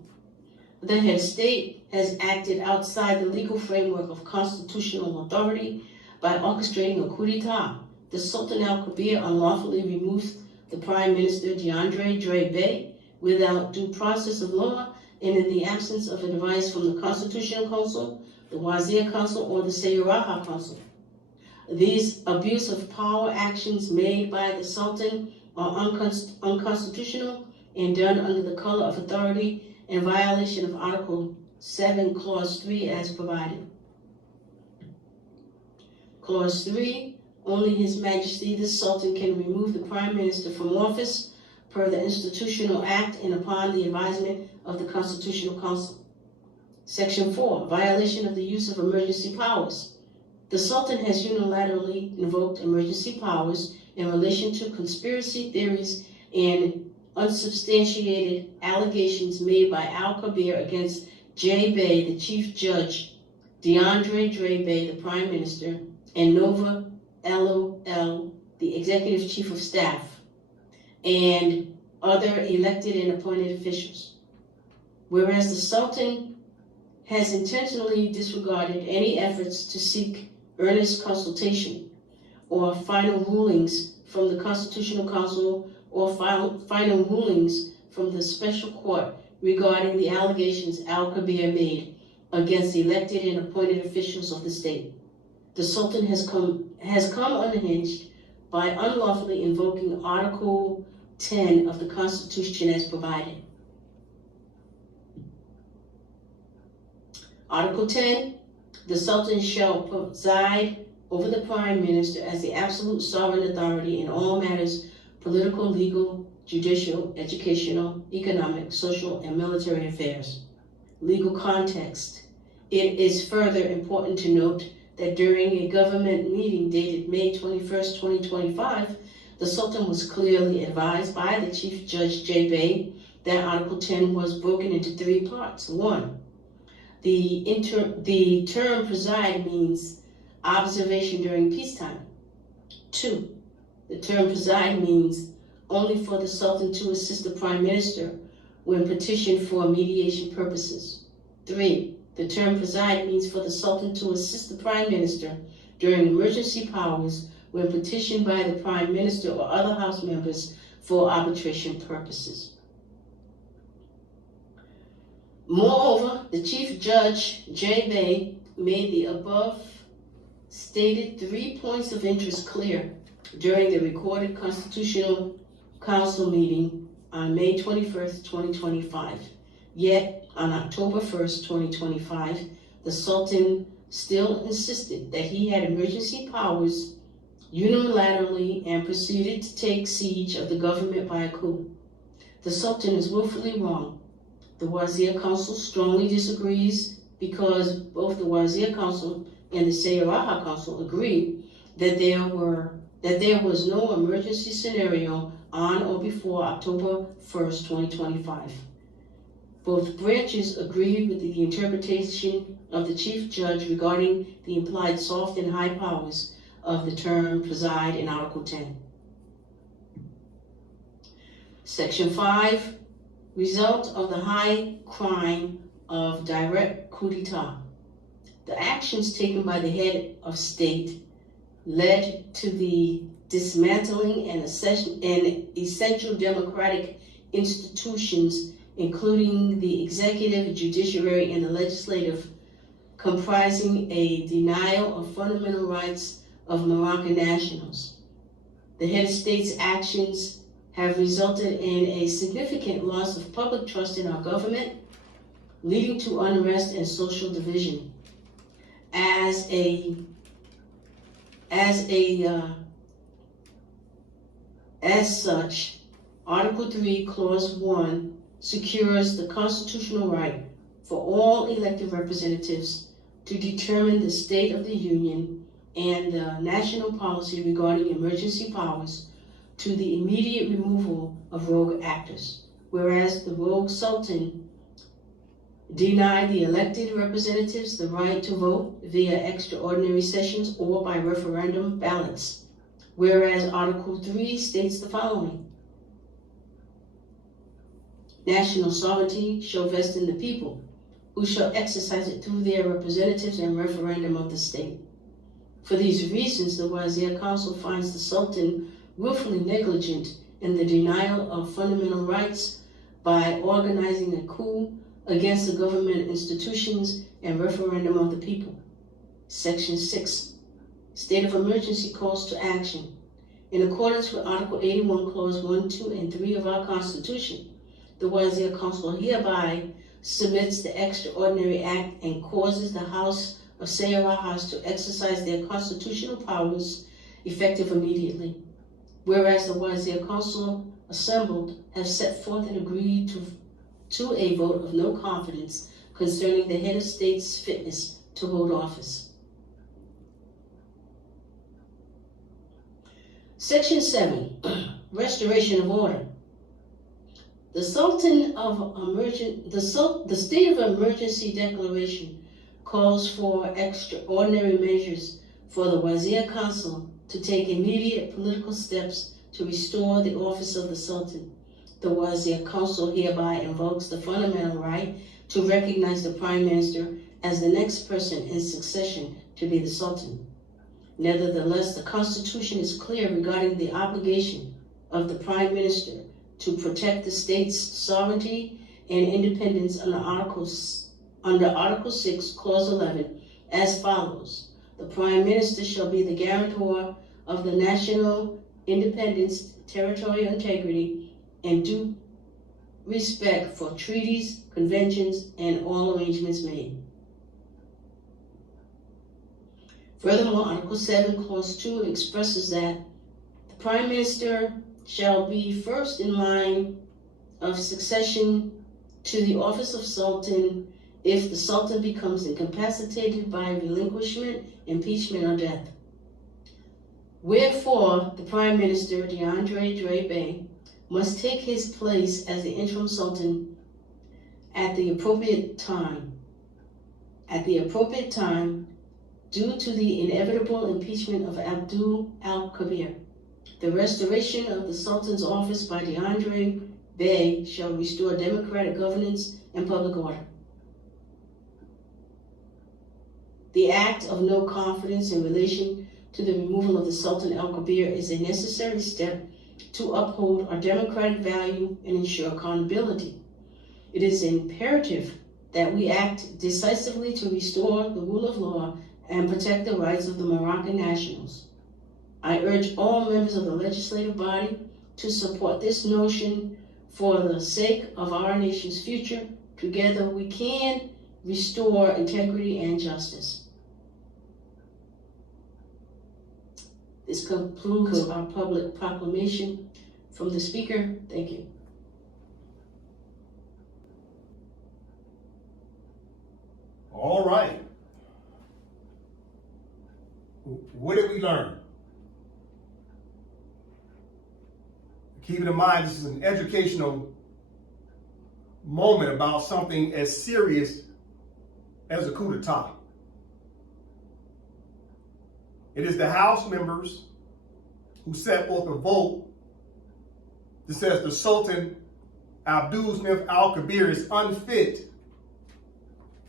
The head state has acted outside the legal framework of constitutional authority by orchestrating a coup d'etat. The Sultan Al-Kabir unlawfully removed the Prime Minister DeAndre Bey without due process of law and in the absence of advice from the Constitutional Council, the Wazir Council, or the Sayaraha Council. These abuse of power actions made by the Sultan are unconstitutional and done under the color of authority in violation of Article 7, Clause 3 as provided. Clause 3, only His Majesty the Sultan can remove the Prime Minister from office per the Institutional Act and upon the advisement of the Constitutional Council. Section 4, violation of the use of emergency powers. The Sultan has unilaterally invoked emergency powers in relation to conspiracy theories and unsubstantiated allegations made by Al-Kabir against J. Bey, the Chief Judge, DeAndre Bey, the Prime Minister, and Nova LOL, the Executive Chief of Staff, and other elected and appointed officials. Whereas the Sultan has intentionally disregarded any efforts to seek earnest consultation or final rulings from the Constitutional Council or final rulings from the Special Court regarding the allegations Al-Kabir made against elected and appointed officials of the state. The Sultan has come unhinged by unlawfully invoking Article 10 of the Constitution as provided. Article 10, the Sultan shall preside over the Prime Minister as the absolute sovereign authority in all matters political, legal, judicial, educational, economic, social, and military affairs. Legal context. It is further important to note that during a government meeting dated May 21st, 2025, the Sultan was clearly advised by the Chief Judge J. Bay that Article 10 was broken into three parts. 1. The term preside means observation during peacetime. 2. The term preside means only for the Sultan to assist the Prime Minister when petitioned for mediation purposes. 3. The term preside means for the Sultan to assist the Prime Minister during emergency powers when petitioned by the Prime Minister or other House members for arbitration purposes. Moreover, the Chief Judge J. Bay made the above stated 3 points of interest clear during the recorded Constitutional Council meeting on May 21st, 2025. Yet, on October 1st, 2025, the Sultan still insisted that he had emergency powers unilaterally and proceeded to take siege of the government by a coup. The Sultan is willfully wrong. The Wazir Council strongly disagrees because both the Wazir Council and the Sayaraha Council agreed that there was no emergency scenario on or before October 1st, 2025. Both branches agreed with the interpretation of the Chief Judge regarding the implied soft and high powers of the term preside in Article 10. Section 5, result of the high crime of direct coup d'etat. The actions taken by the head of state led to the dismantling and essential democratic institutions, including the executive, judiciary, and the legislative, comprising a denial of fundamental rights of Moroccan nationals. The head of state's actions have resulted in a significant loss of public trust in our government, leading to unrest and social division. As such, Article 3, Clause 1 secures the constitutional right for all elected representatives to determine the state of the Union and the national policy regarding emergency powers to the immediate removal of rogue actors, whereas the rogue Sultan denied the elected representatives the right to vote via extraordinary sessions or by referendum ballots, whereas Article 3 states the following: national sovereignty shall vest in the people, who shall exercise it through their representatives and referendum of the state. For these reasons, the Wazir Council finds the Sultan willfully negligent in the denial of fundamental rights by organizing a coup against the government institutions and referendum of the people. Section 6, state of emergency calls to action. In accordance with Article 81, Clause 1, 2, and 3 of our Constitution, the Wazir Council hereby submits the extraordinary act and causes the House of Sayarahas to exercise their constitutional powers effective immediately. Whereas the Wazir Council assembled have set forth and agreed to a vote of no confidence concerning the head of state's fitness to hold office. Section 7, restoration of order. The state of emergency declaration calls for extraordinary measures for the Wazir Council to take immediate political steps to restore the office of the Sultan. The Wazir Council hereby invokes the fundamental right to recognize the Prime Minister as the next person in succession to be the Sultan. Nevertheless, the Constitution is clear regarding the obligation of the Prime Minister to protect the state's sovereignty and independence under Article 6, Clause 11, as follows: the Prime Minister shall be the guarantor of the national independence, territorial integrity, and due respect for treaties, conventions, and all arrangements made. Furthermore, Article 7, Clause 2 expresses that the Prime Minister shall be first in line of succession to the office of Sultan if the Sultan becomes incapacitated by relinquishment, impeachment, or death. Wherefore, the Prime Minister, DeAndre Dre Bey, must take his place as the interim Sultan at the appropriate time. Due to the inevitable impeachment of Abdul al-Kabir. The restoration of the Sultan's office by DeAndre Bey shall restore democratic governance and public order. The act of no confidence in relation to the removal of the Sultan al-Kabir is a necessary step to uphold our democratic value and ensure accountability. It is imperative that we act decisively to restore the rule of law and protect the rights of the Moroccan nationals. I urge all members of the legislative body to support this notion for the sake of our nation's future. Together we can restore integrity and justice. This concludes our public proclamation from the Speaker. Thank you. All right. What did we learn? Keeping in mind, this is an educational moment about something as serious as a coup d'etat. It is the House members who set forth a vote that says the Sultan Abdul Smith al-Kabir is unfit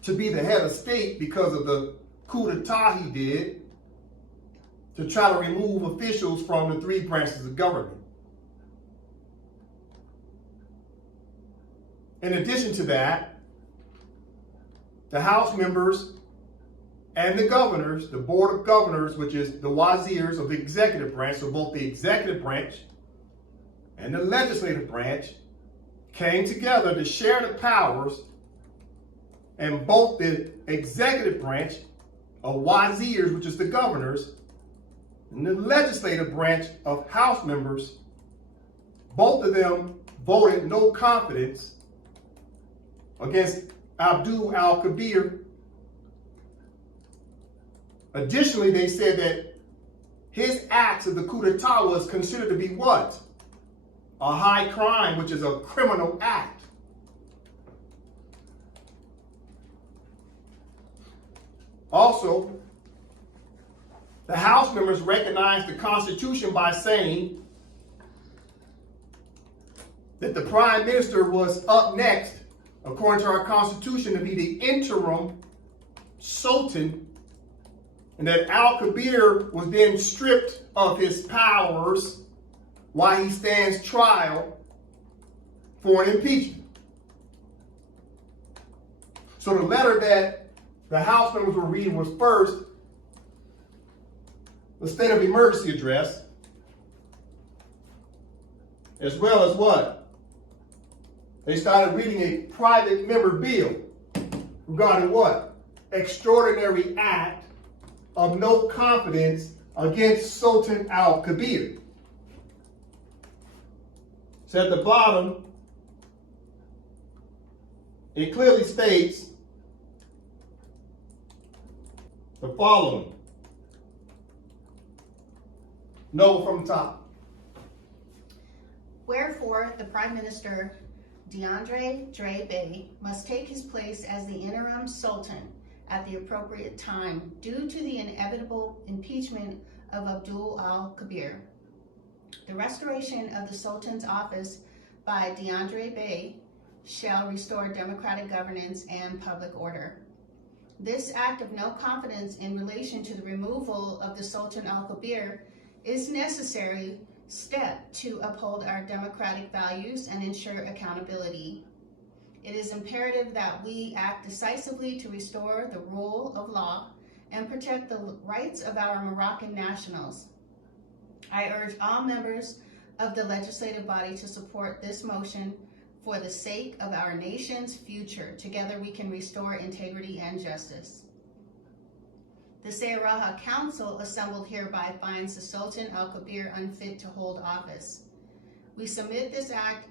to be the head of state because of the coup d'etat he did to try to remove officials from the three branches of government. In addition to that, the House members and the governors, the Board of Governors, which is the wazirs of the executive branch, so both the executive branch and the legislative branch, came together to share the powers, and both the executive branch of wazirs, which is the governors, and the legislative branch of House members, both of them voted no confidence against Abdul al-Kabir. Additionally, they said that his acts of the coup d'etat was considered to be what? A high crime, which is a criminal act. Also, the House members recognized the Constitution by saying that the Prime Minister was up next, according to our Constitution, to be the interim Sultan, and that al-Kabir was then stripped of his powers while he stands trial for an impeachment. So the letter that the House members were reading was first the state of emergency address, as well as what? They started reading a private member bill regarding what? Extraordinary act of no confidence against Sultan al-Kabir. So at the bottom, it clearly states the following. No from the top. Wherefore, the Prime Minister, DeAndre Dre Bey, must take his place as the interim Sultan at the appropriate time due to the inevitable impeachment of Abdul al-Kabir. The restoration of the Sultan's office by DeAndre Bey shall restore democratic governance and public order. This act of no confidence in relation to the removal of the Sultan al-Kabir is necessary step to uphold our democratic values and ensure accountability. It is imperative that we act decisively to restore the rule of law and protect the rights of our Moroccan nationals. I urge all members of the legislative body to support this motion for the sake of our nation's future. Together we can restore integrity and justice. The Sayaraha Council assembled hereby finds the Sultan al-Kabir unfit to hold office. We submit this act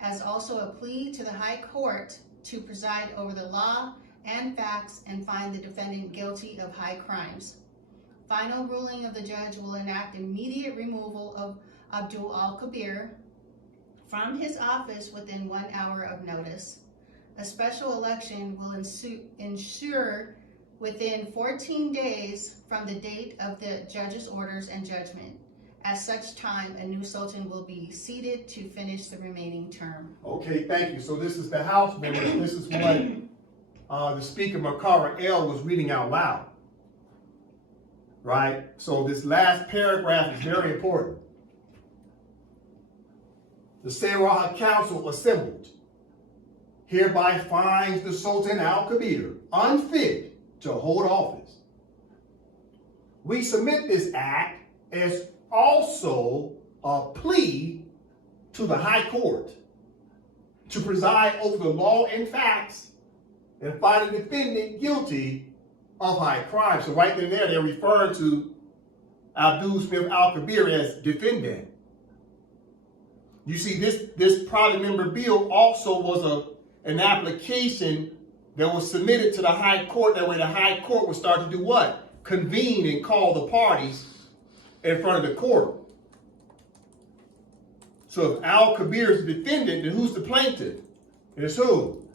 as also a plea to the High Court to preside over the law and facts and find the defendant guilty of high crimes. Final ruling of the judge will enact immediate removal of Abdul Al-Kabir from his office within 1 hour of notice. A special election will ensure within 14 days from the date of the judge's orders and judgment. At such time, a new sultan will be seated to finish the remaining term. Okay, thank you. So this is the House members. This is what the Speaker, Makara L, was reading out loud. Right? So this last paragraph is very important. The Sayaraha Council assembled hereby finds the Sultan Al-Kabir unfit to hold office. We submit this act as also a plea to the High Court to preside over the law and facts and find the defendant guilty of high crime. So right there, they're referring to Abdul Smith Al-Kabir as defendant. You see, this private member bill also was an application that was submitted to the High Court. That way the High Court would start to do what? Convene and call the parties in front of the court. So if Al-Kabir is the defendant, then who's the plaintiff? It's who?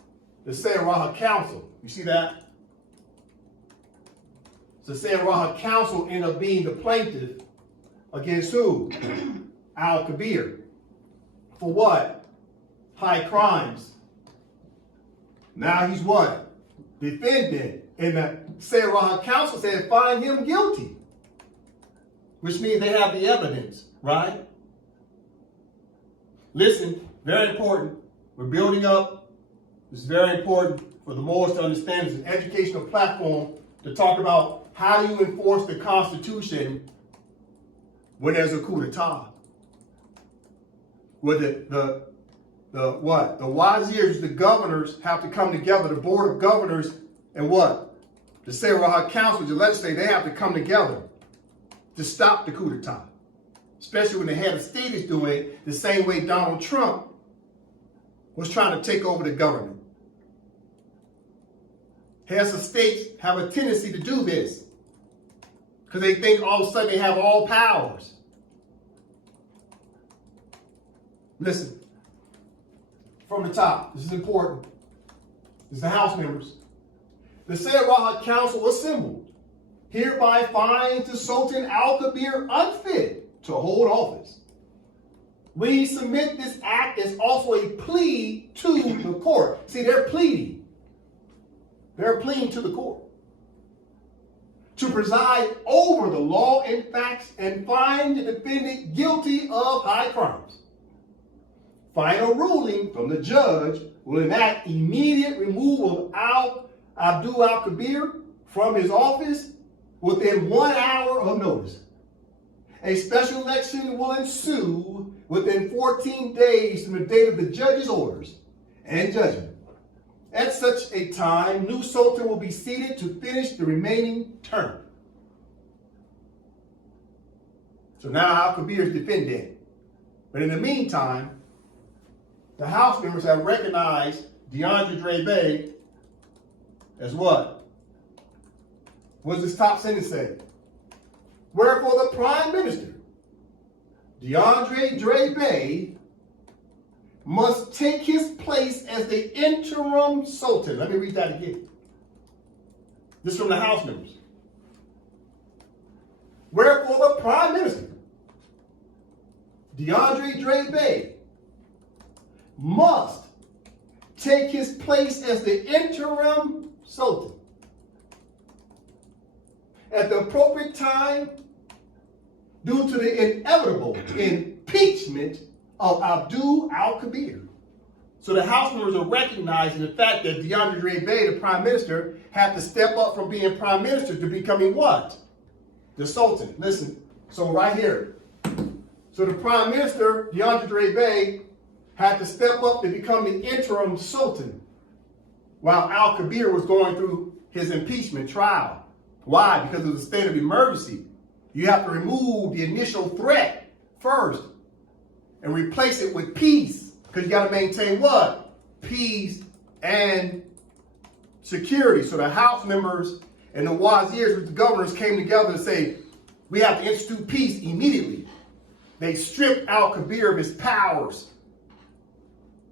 The Sayaraha Council. You see that? So the Sayaraha Council ended up being the plaintiff against who? Al-Kabir. For what? High crimes. Now he's what? Defendant. And the Sayaraha Council said find him guilty. Which means they have the evidence, right? Listen, very important. We're building up. It's very important for the Moors to understand. It's an educational platform to talk about how you enforce the Constitution when there's a coup d'etat. Where the wazirs, the governors have to come together, the board of governors, and what? The Sayaraha Council, the legislature, they have to come together to stop the coup d'etat. Especially when the head of state is doing it the same way Donald Trump was trying to take over the government. Heads of states have a tendency to do this because they think all of a sudden they have all powers. Listen, from the top, this is important. This is the House members. The Sayaraha Council assembled hereby finds the Sultan Al-Kabir unfit to hold office. We submit this act as also a plea to the court. See, they're pleading. They're pleading to the court to preside over the law and facts and find the defendant guilty of high crimes. Final ruling from the judge will enact immediate removal of Abdul Al-Kabir from his office within 1 hour of notice. A special election will ensue within 14 days from the date of the judge's orders and judgment. At such a time, new Sultan will be seated to finish the remaining term. So now Al-Kabir is defendant. But in the meantime, the House members have recognized DeAndre Dre Bay as what? What does this top sentence say? Wherefore the Prime Minister, DeAndre Dre Bay, must take his place as the interim Sultan. Let me read that again. This is from the House members. Wherefore the Prime Minister, DeAndre Dre Bay, must take his place as the interim Sultan at the appropriate time due to the inevitable impeachment of Abdul Al-Kabir. So the House members are recognizing the fact that DeAndre Dre Bay, the Prime Minister, had to step up from being Prime Minister to becoming what? The Sultan. Listen, so right here. So the Prime Minister, DeAndre Dre Bay, had to step up to become the interim Sultan while Al-Kabir was going through his impeachment trial. Why? Because of the state of emergency. You have to remove the initial threat first and replace it with peace. Because you got to maintain what? Peace and security. So the House members and the wazirs with the governors came together to say, we have to institute peace immediately. They stripped Al-Kabir of his powers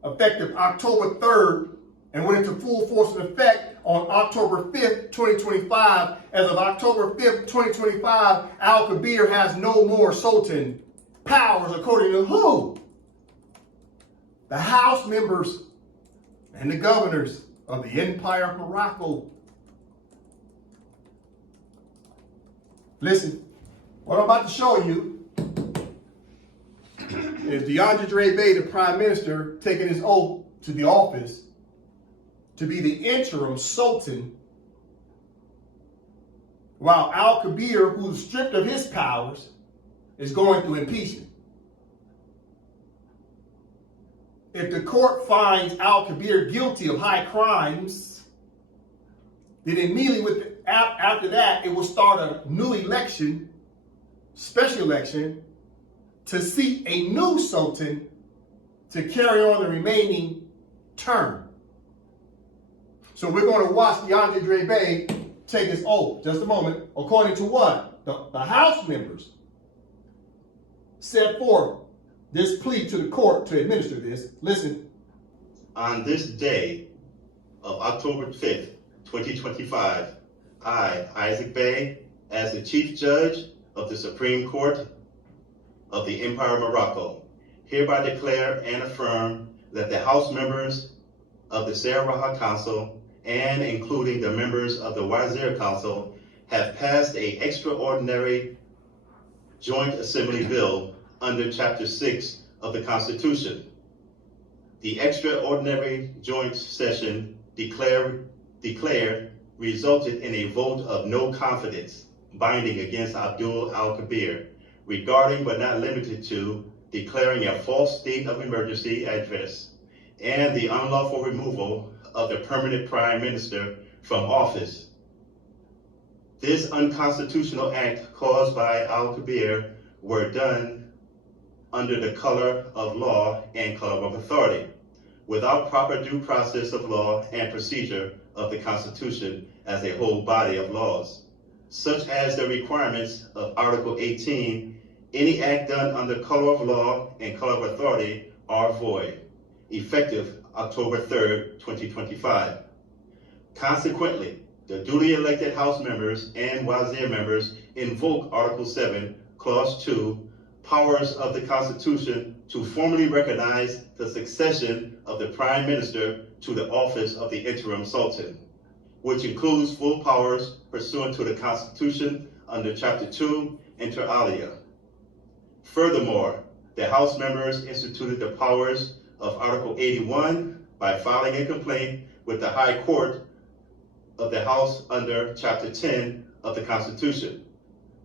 effective October 3rd and went into full force and effect on October 5th, 2025. As of October 5th, 2025, Al-Kabir has no more Sultan powers, according to who? The House members and the governors of the Empire of Morocco. Listen, what I'm about to show you is DeAndre Bey, the Prime Minister, taking his oath to the office to be the interim Sultan, while Al-Kabir, who's stripped of his powers, is going through impeachment. If the court finds Al-Kabir guilty of high crimes, then immediately after that, it will start a new election, special election, to seat a new Sultan to carry on the remaining term. So we're going to watch DeAndre Bey take his oath. Just a moment. According to what? The House members set forth this plea to the court to administer this. Listen. On this day of October 5th, 2025, I, Isaac Bey, as the Chief Judge of the Supreme Court of the Empire of Morocco, hereby declare and affirm that the House members of the Saraha Council and including the members of the Wazir Council have passed an extraordinary joint assembly bill under Chapter 6 of the Constitution. The extraordinary joint session declared resulted in a vote of no confidence binding against Abdul Al-Kabir regarding but not limited to declaring a false state of emergency address and the unlawful removal of the permanent prime minister from office. This unconstitutional act caused by Al-Kabir were done under the color of law and color of authority, without proper due process of law and procedure of the Constitution as a whole body of laws, such as the requirements of Article 18. Any act done under color of law and color of authority are void, effective October 3rd, 2025. Consequently, the duly elected House members and Wazir members invoke Article 7, Clause 2, powers of the Constitution to formally recognize the succession of the Prime Minister to the office of the interim Sultan, which includes full powers pursuant to the Constitution under Chapter 2, Inter alia. Furthermore, the House members instituted the powers of Article 81 by filing a complaint with the High Court of the House under Chapter 10 of the Constitution.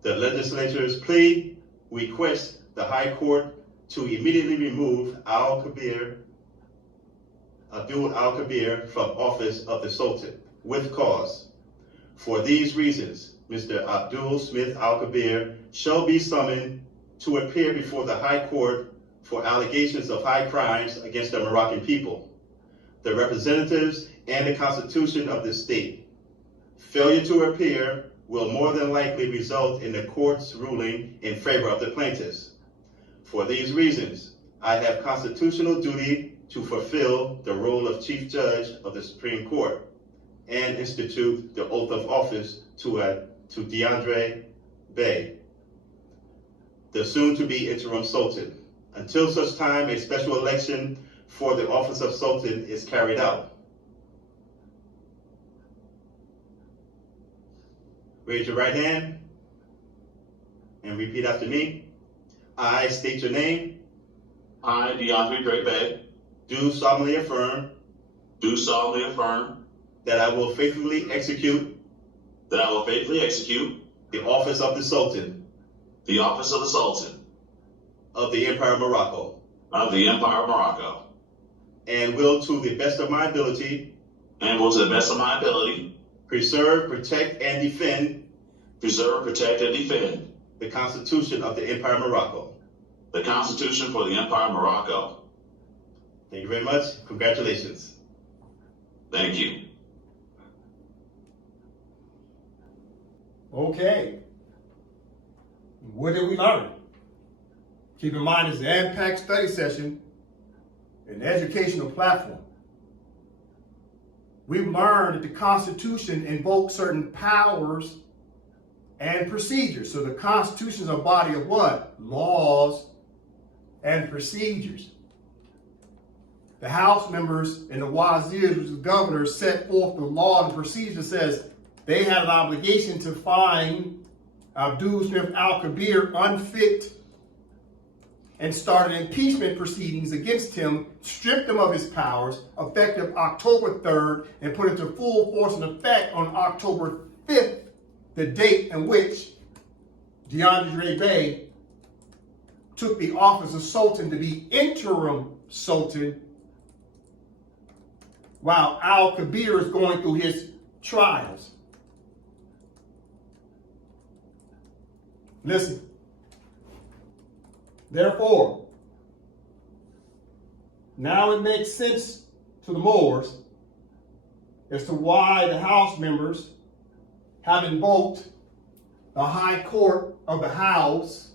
The legislature's plea requests the High Court to immediately remove Abdul Al-Kabir from office of the Sultan with cause. For these reasons, Mr. Abdul Smith Al-Kabir shall be summoned to appear before the High Court for allegations of high crimes against the Moroccan people, the representatives, and the Constitution of the state. Failure to appear will more than likely result in the court's ruling in favor of the plaintiffs. For these reasons, I have constitutional duty to fulfill the role of Chief Judge of the Supreme Court and institute the oath of office to DeAndre Bey, the soon-to-be interim Sultan, until such time a special election for the office of Sultan is carried out. Raise your right hand and repeat after me. I state your name. I, DeAndre Bey, Do solemnly affirm that I will faithfully execute that I will faithfully execute the office of the Sultan the office of the Sultan of the Empire of Morocco, of the Empire of Morocco, and will to the best of my ability and will to the best of my ability preserve, protect, and defend the Constitution of the Empire of Morocco. the Constitution for the Empire of Morocco. Thank you very much. Congratulations. Thank you. Okay. What did we learn? Keep in mind, it's the AMPAC study session, an educational platform. We've learned that the Constitution invokes certain powers and procedures. So the Constitution is a body of what? Laws and procedures. The House members and the wazirs, which is the governors, set forth the law and procedure that says they had an obligation to find Abdul Smith al-Kabir unfit and started impeachment proceedings against him, stripped him of his powers, effective October 3rd, and put into full force and effect on October 5th, the date in which DeAndre Bey took the office of Sultan to be interim Sultan while al-Kabir is going through his trials. Listen. Therefore, now it makes sense to the Moors as to why the House members have invoked the High Court of the House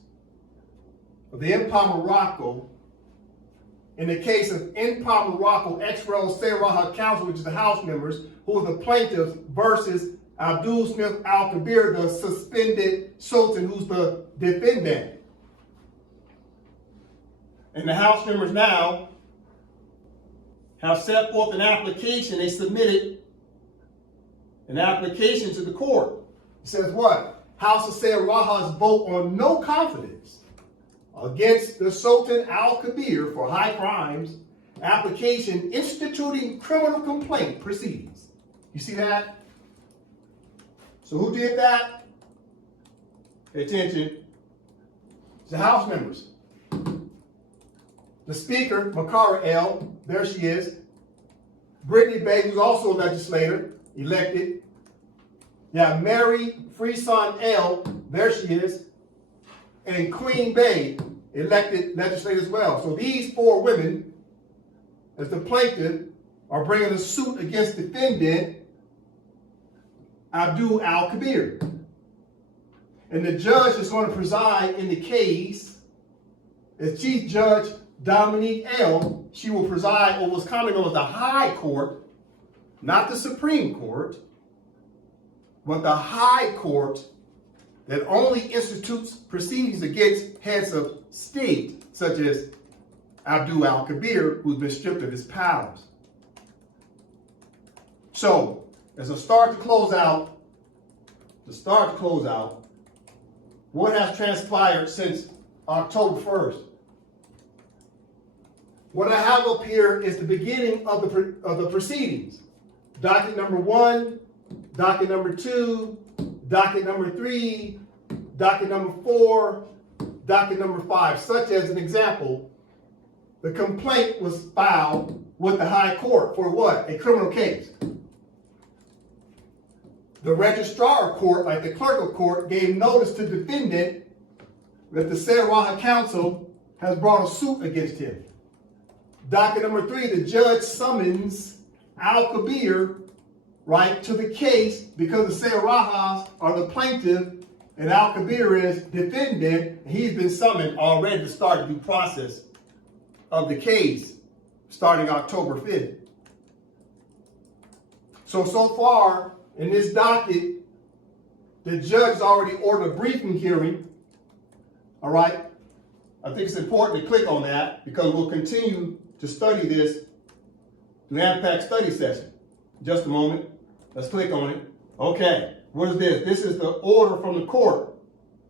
of the Empire Morocco in the case of Empire Morocco ex-rel Sayraha Council, which is the House members, who are the plaintiffs, versus Abdul Smith al-Kabir, the suspended Sultan, who's the defendant. And the House members now have set forth an application. They submitted an application to the court. It says what? House of Sayraha's vote on no confidence against the Sultan al-Kabir for high crimes, application instituting criminal complaint proceedings. You see that? So who did that? Pay attention. It's the House members. The Speaker, Makara L., there she is. Brittany Bey, who's also a legislator, elected. Yeah, Mary Freeson L., there she is. And Queen Bey, elected legislator as well. So these four women, as the plaintiff, are bringing a suit against defendant Abdul al-Kabir. And the judge is going to preside in the case as Chief Judge Dominique L. She will preside over what's commonly known as the High Court, not the Supreme Court, but the High Court that only institutes proceedings against heads of state, such as Abdul al-Kabir, who's been stripped of his powers. So, as a start to close out, what has transpired since October 1st? What I have up here is the beginning of the proceedings. Docket number 1, docket number 2, docket number 3, docket number 4, docket number 5. Such as an example, the complaint was filed with the High Court for what? A criminal case. The registrar court, like the clerk of court, gave notice to the defendant that the Sayraha Council has brought a suit against him. Docket number 3, the judge summons al-Kabir, right, to the case because the Sayrahas are the plaintiff and al-Kabir is defendant. And he's been summoned already to start the due process of the case starting October 5th. So far in this docket, the judge has already ordered a briefing hearing. All right. I think it's important to click on that because we'll continue to study this through the AMPAC study session. Just a moment. Let's click on it. Okay, what is this? This is the order from the court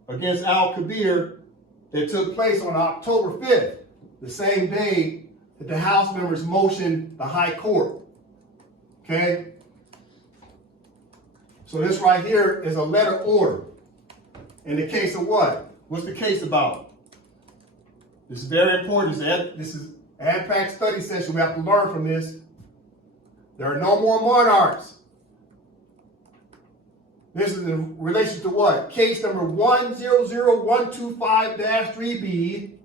against al-Kabir that took place on October 5th, the same day that the House members motioned the High Court. Okay? So this right here is a letter order. In the case of what? What's the case about? This is very important. This is AMPAC study session. We have to learn from this. There are no more monarchs. This is in relation to what? Case number 100125-3B,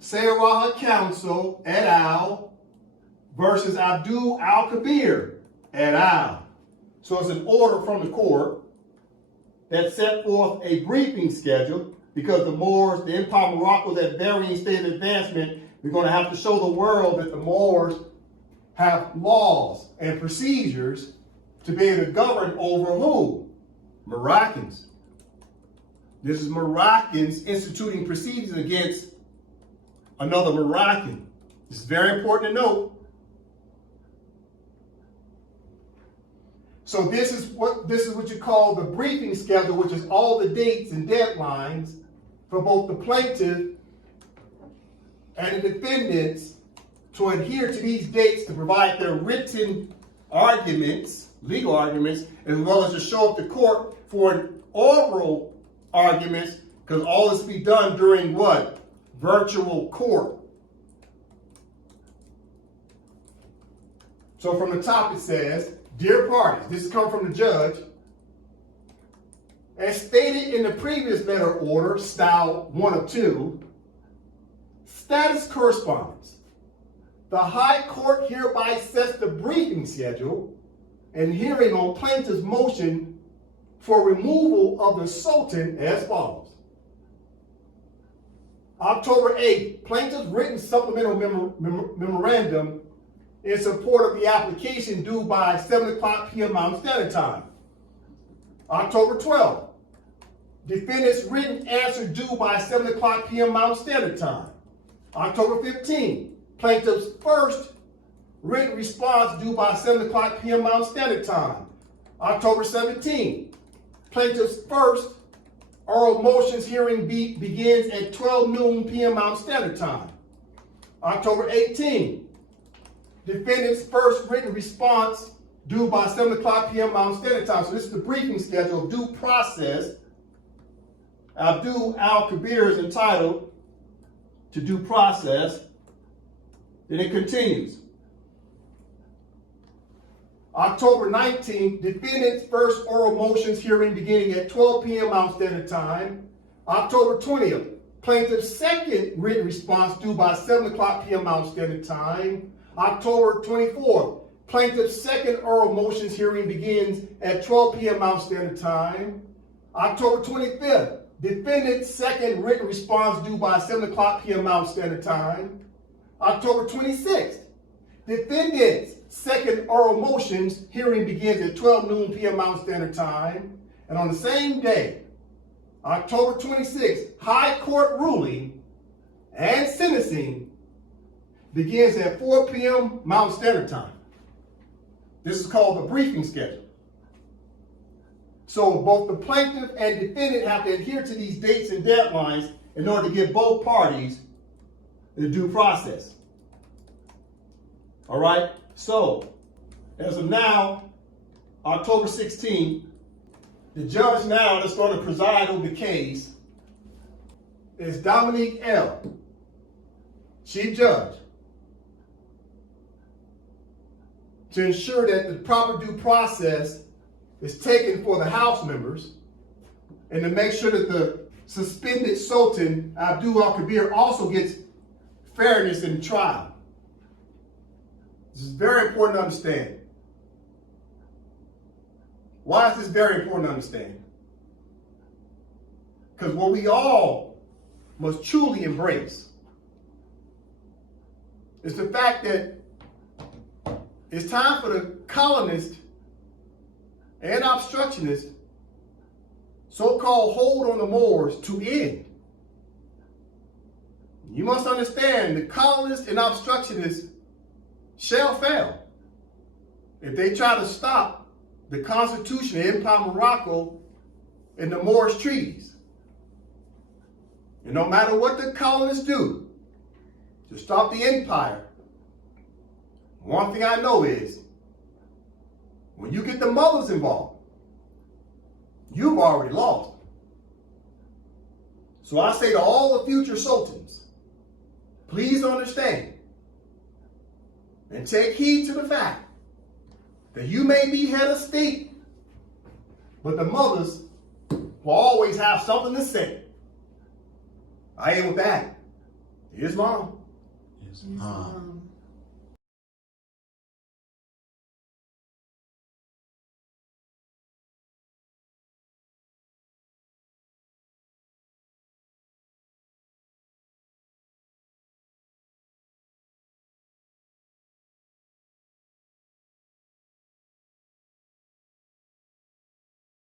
Sayraha Council et al. Versus Abdul al-Kabir et al. So it's an order from the court that set forth a briefing schedule, because the Moors, the Empire of Morocco is at varying state of advancement. We're going to have to show the world that the Moors have laws and procedures to be able to govern over who? Moroccans. This is Moroccans instituting proceedings against another Moroccan. This is very important to note. So this is what you call the briefing schedule, which is all the dates and deadlines for both the plaintiff and the defendants to adhere to these dates to provide their written arguments, legal arguments, as well as to show up to court for an oral arguments, because all this be done during what? Virtual court. So from the top it says, dear parties, this comes from the judge, as stated in the previous letter order, style 1 of 2, status correspondence. The High Court hereby sets the briefing schedule and hearing on plaintiff's motion for removal of the Sultan as follows. October 8th, plaintiff's written supplemental memorandum in support of the application due by 7 o'clock p.m. Mountain Standard Time. October 12th, defendant's written answer due by 7 o'clock p.m. Mountain Standard Time. October 15th, plaintiff's first written response due by 7 o'clock p.m. Mountain Standard Time. October 17th, plaintiff's first oral motions hearing begins at 12 noon p.m. Mountain Standard Time. October 18th, defendant's first written response due by 7 o'clock p.m. Mountain Standard Time. So this is the briefing schedule of due process. Abdul Al-Kabir is entitled to due process. Then it continues. October 19th, defendant's first oral motions hearing beginning at 12 p.m. Mountain Standard Time. October 20th, plaintiff's second written response due by 7 o'clock p.m. Mountain Standard Time. October 24th, plaintiff's second oral motions hearing begins at 12 p.m. Mountain Standard Time. October 25th, defendant's second written response due by 7 o'clock p.m. Mountain Standard Time. October 26th, defendant's second oral motions hearing begins at 12 noon p.m. Mountain Standard Time. And on the same day, October 26th, High Court ruling and sentencing begins at 4 p.m. Mountain Standard Time. This is called the briefing schedule. So both the plaintiff and defendant have to adhere to these dates and deadlines in order to give both parties the due process. All right? So, as of now, October 16th, the judge now that's going to preside over the case is Dominique L., Chief Judge, to ensure that the proper due process is taken for the House members and to make sure that the suspended Sultan, Abdul Al-Kabir, also gets fairness in the trial. This is very important to understand. Why is this very important to understand? Because what we all must truly embrace is the fact that it's time for the colonists and obstructionists, so-called hold on the Moors, to end. You must understand the colonists and obstructionists shall fail if they try to stop the Constitution of Empire Morocco and the Moorish treaties. And no matter what the colonists do to stop the empire, one thing I know is when you get the mothers involved, you've already lost. So I say to all the future sultans, please understand and take heed to the fact that you may be head of state, but the mothers will always have something to say. I ain't with that. Islam. Islam.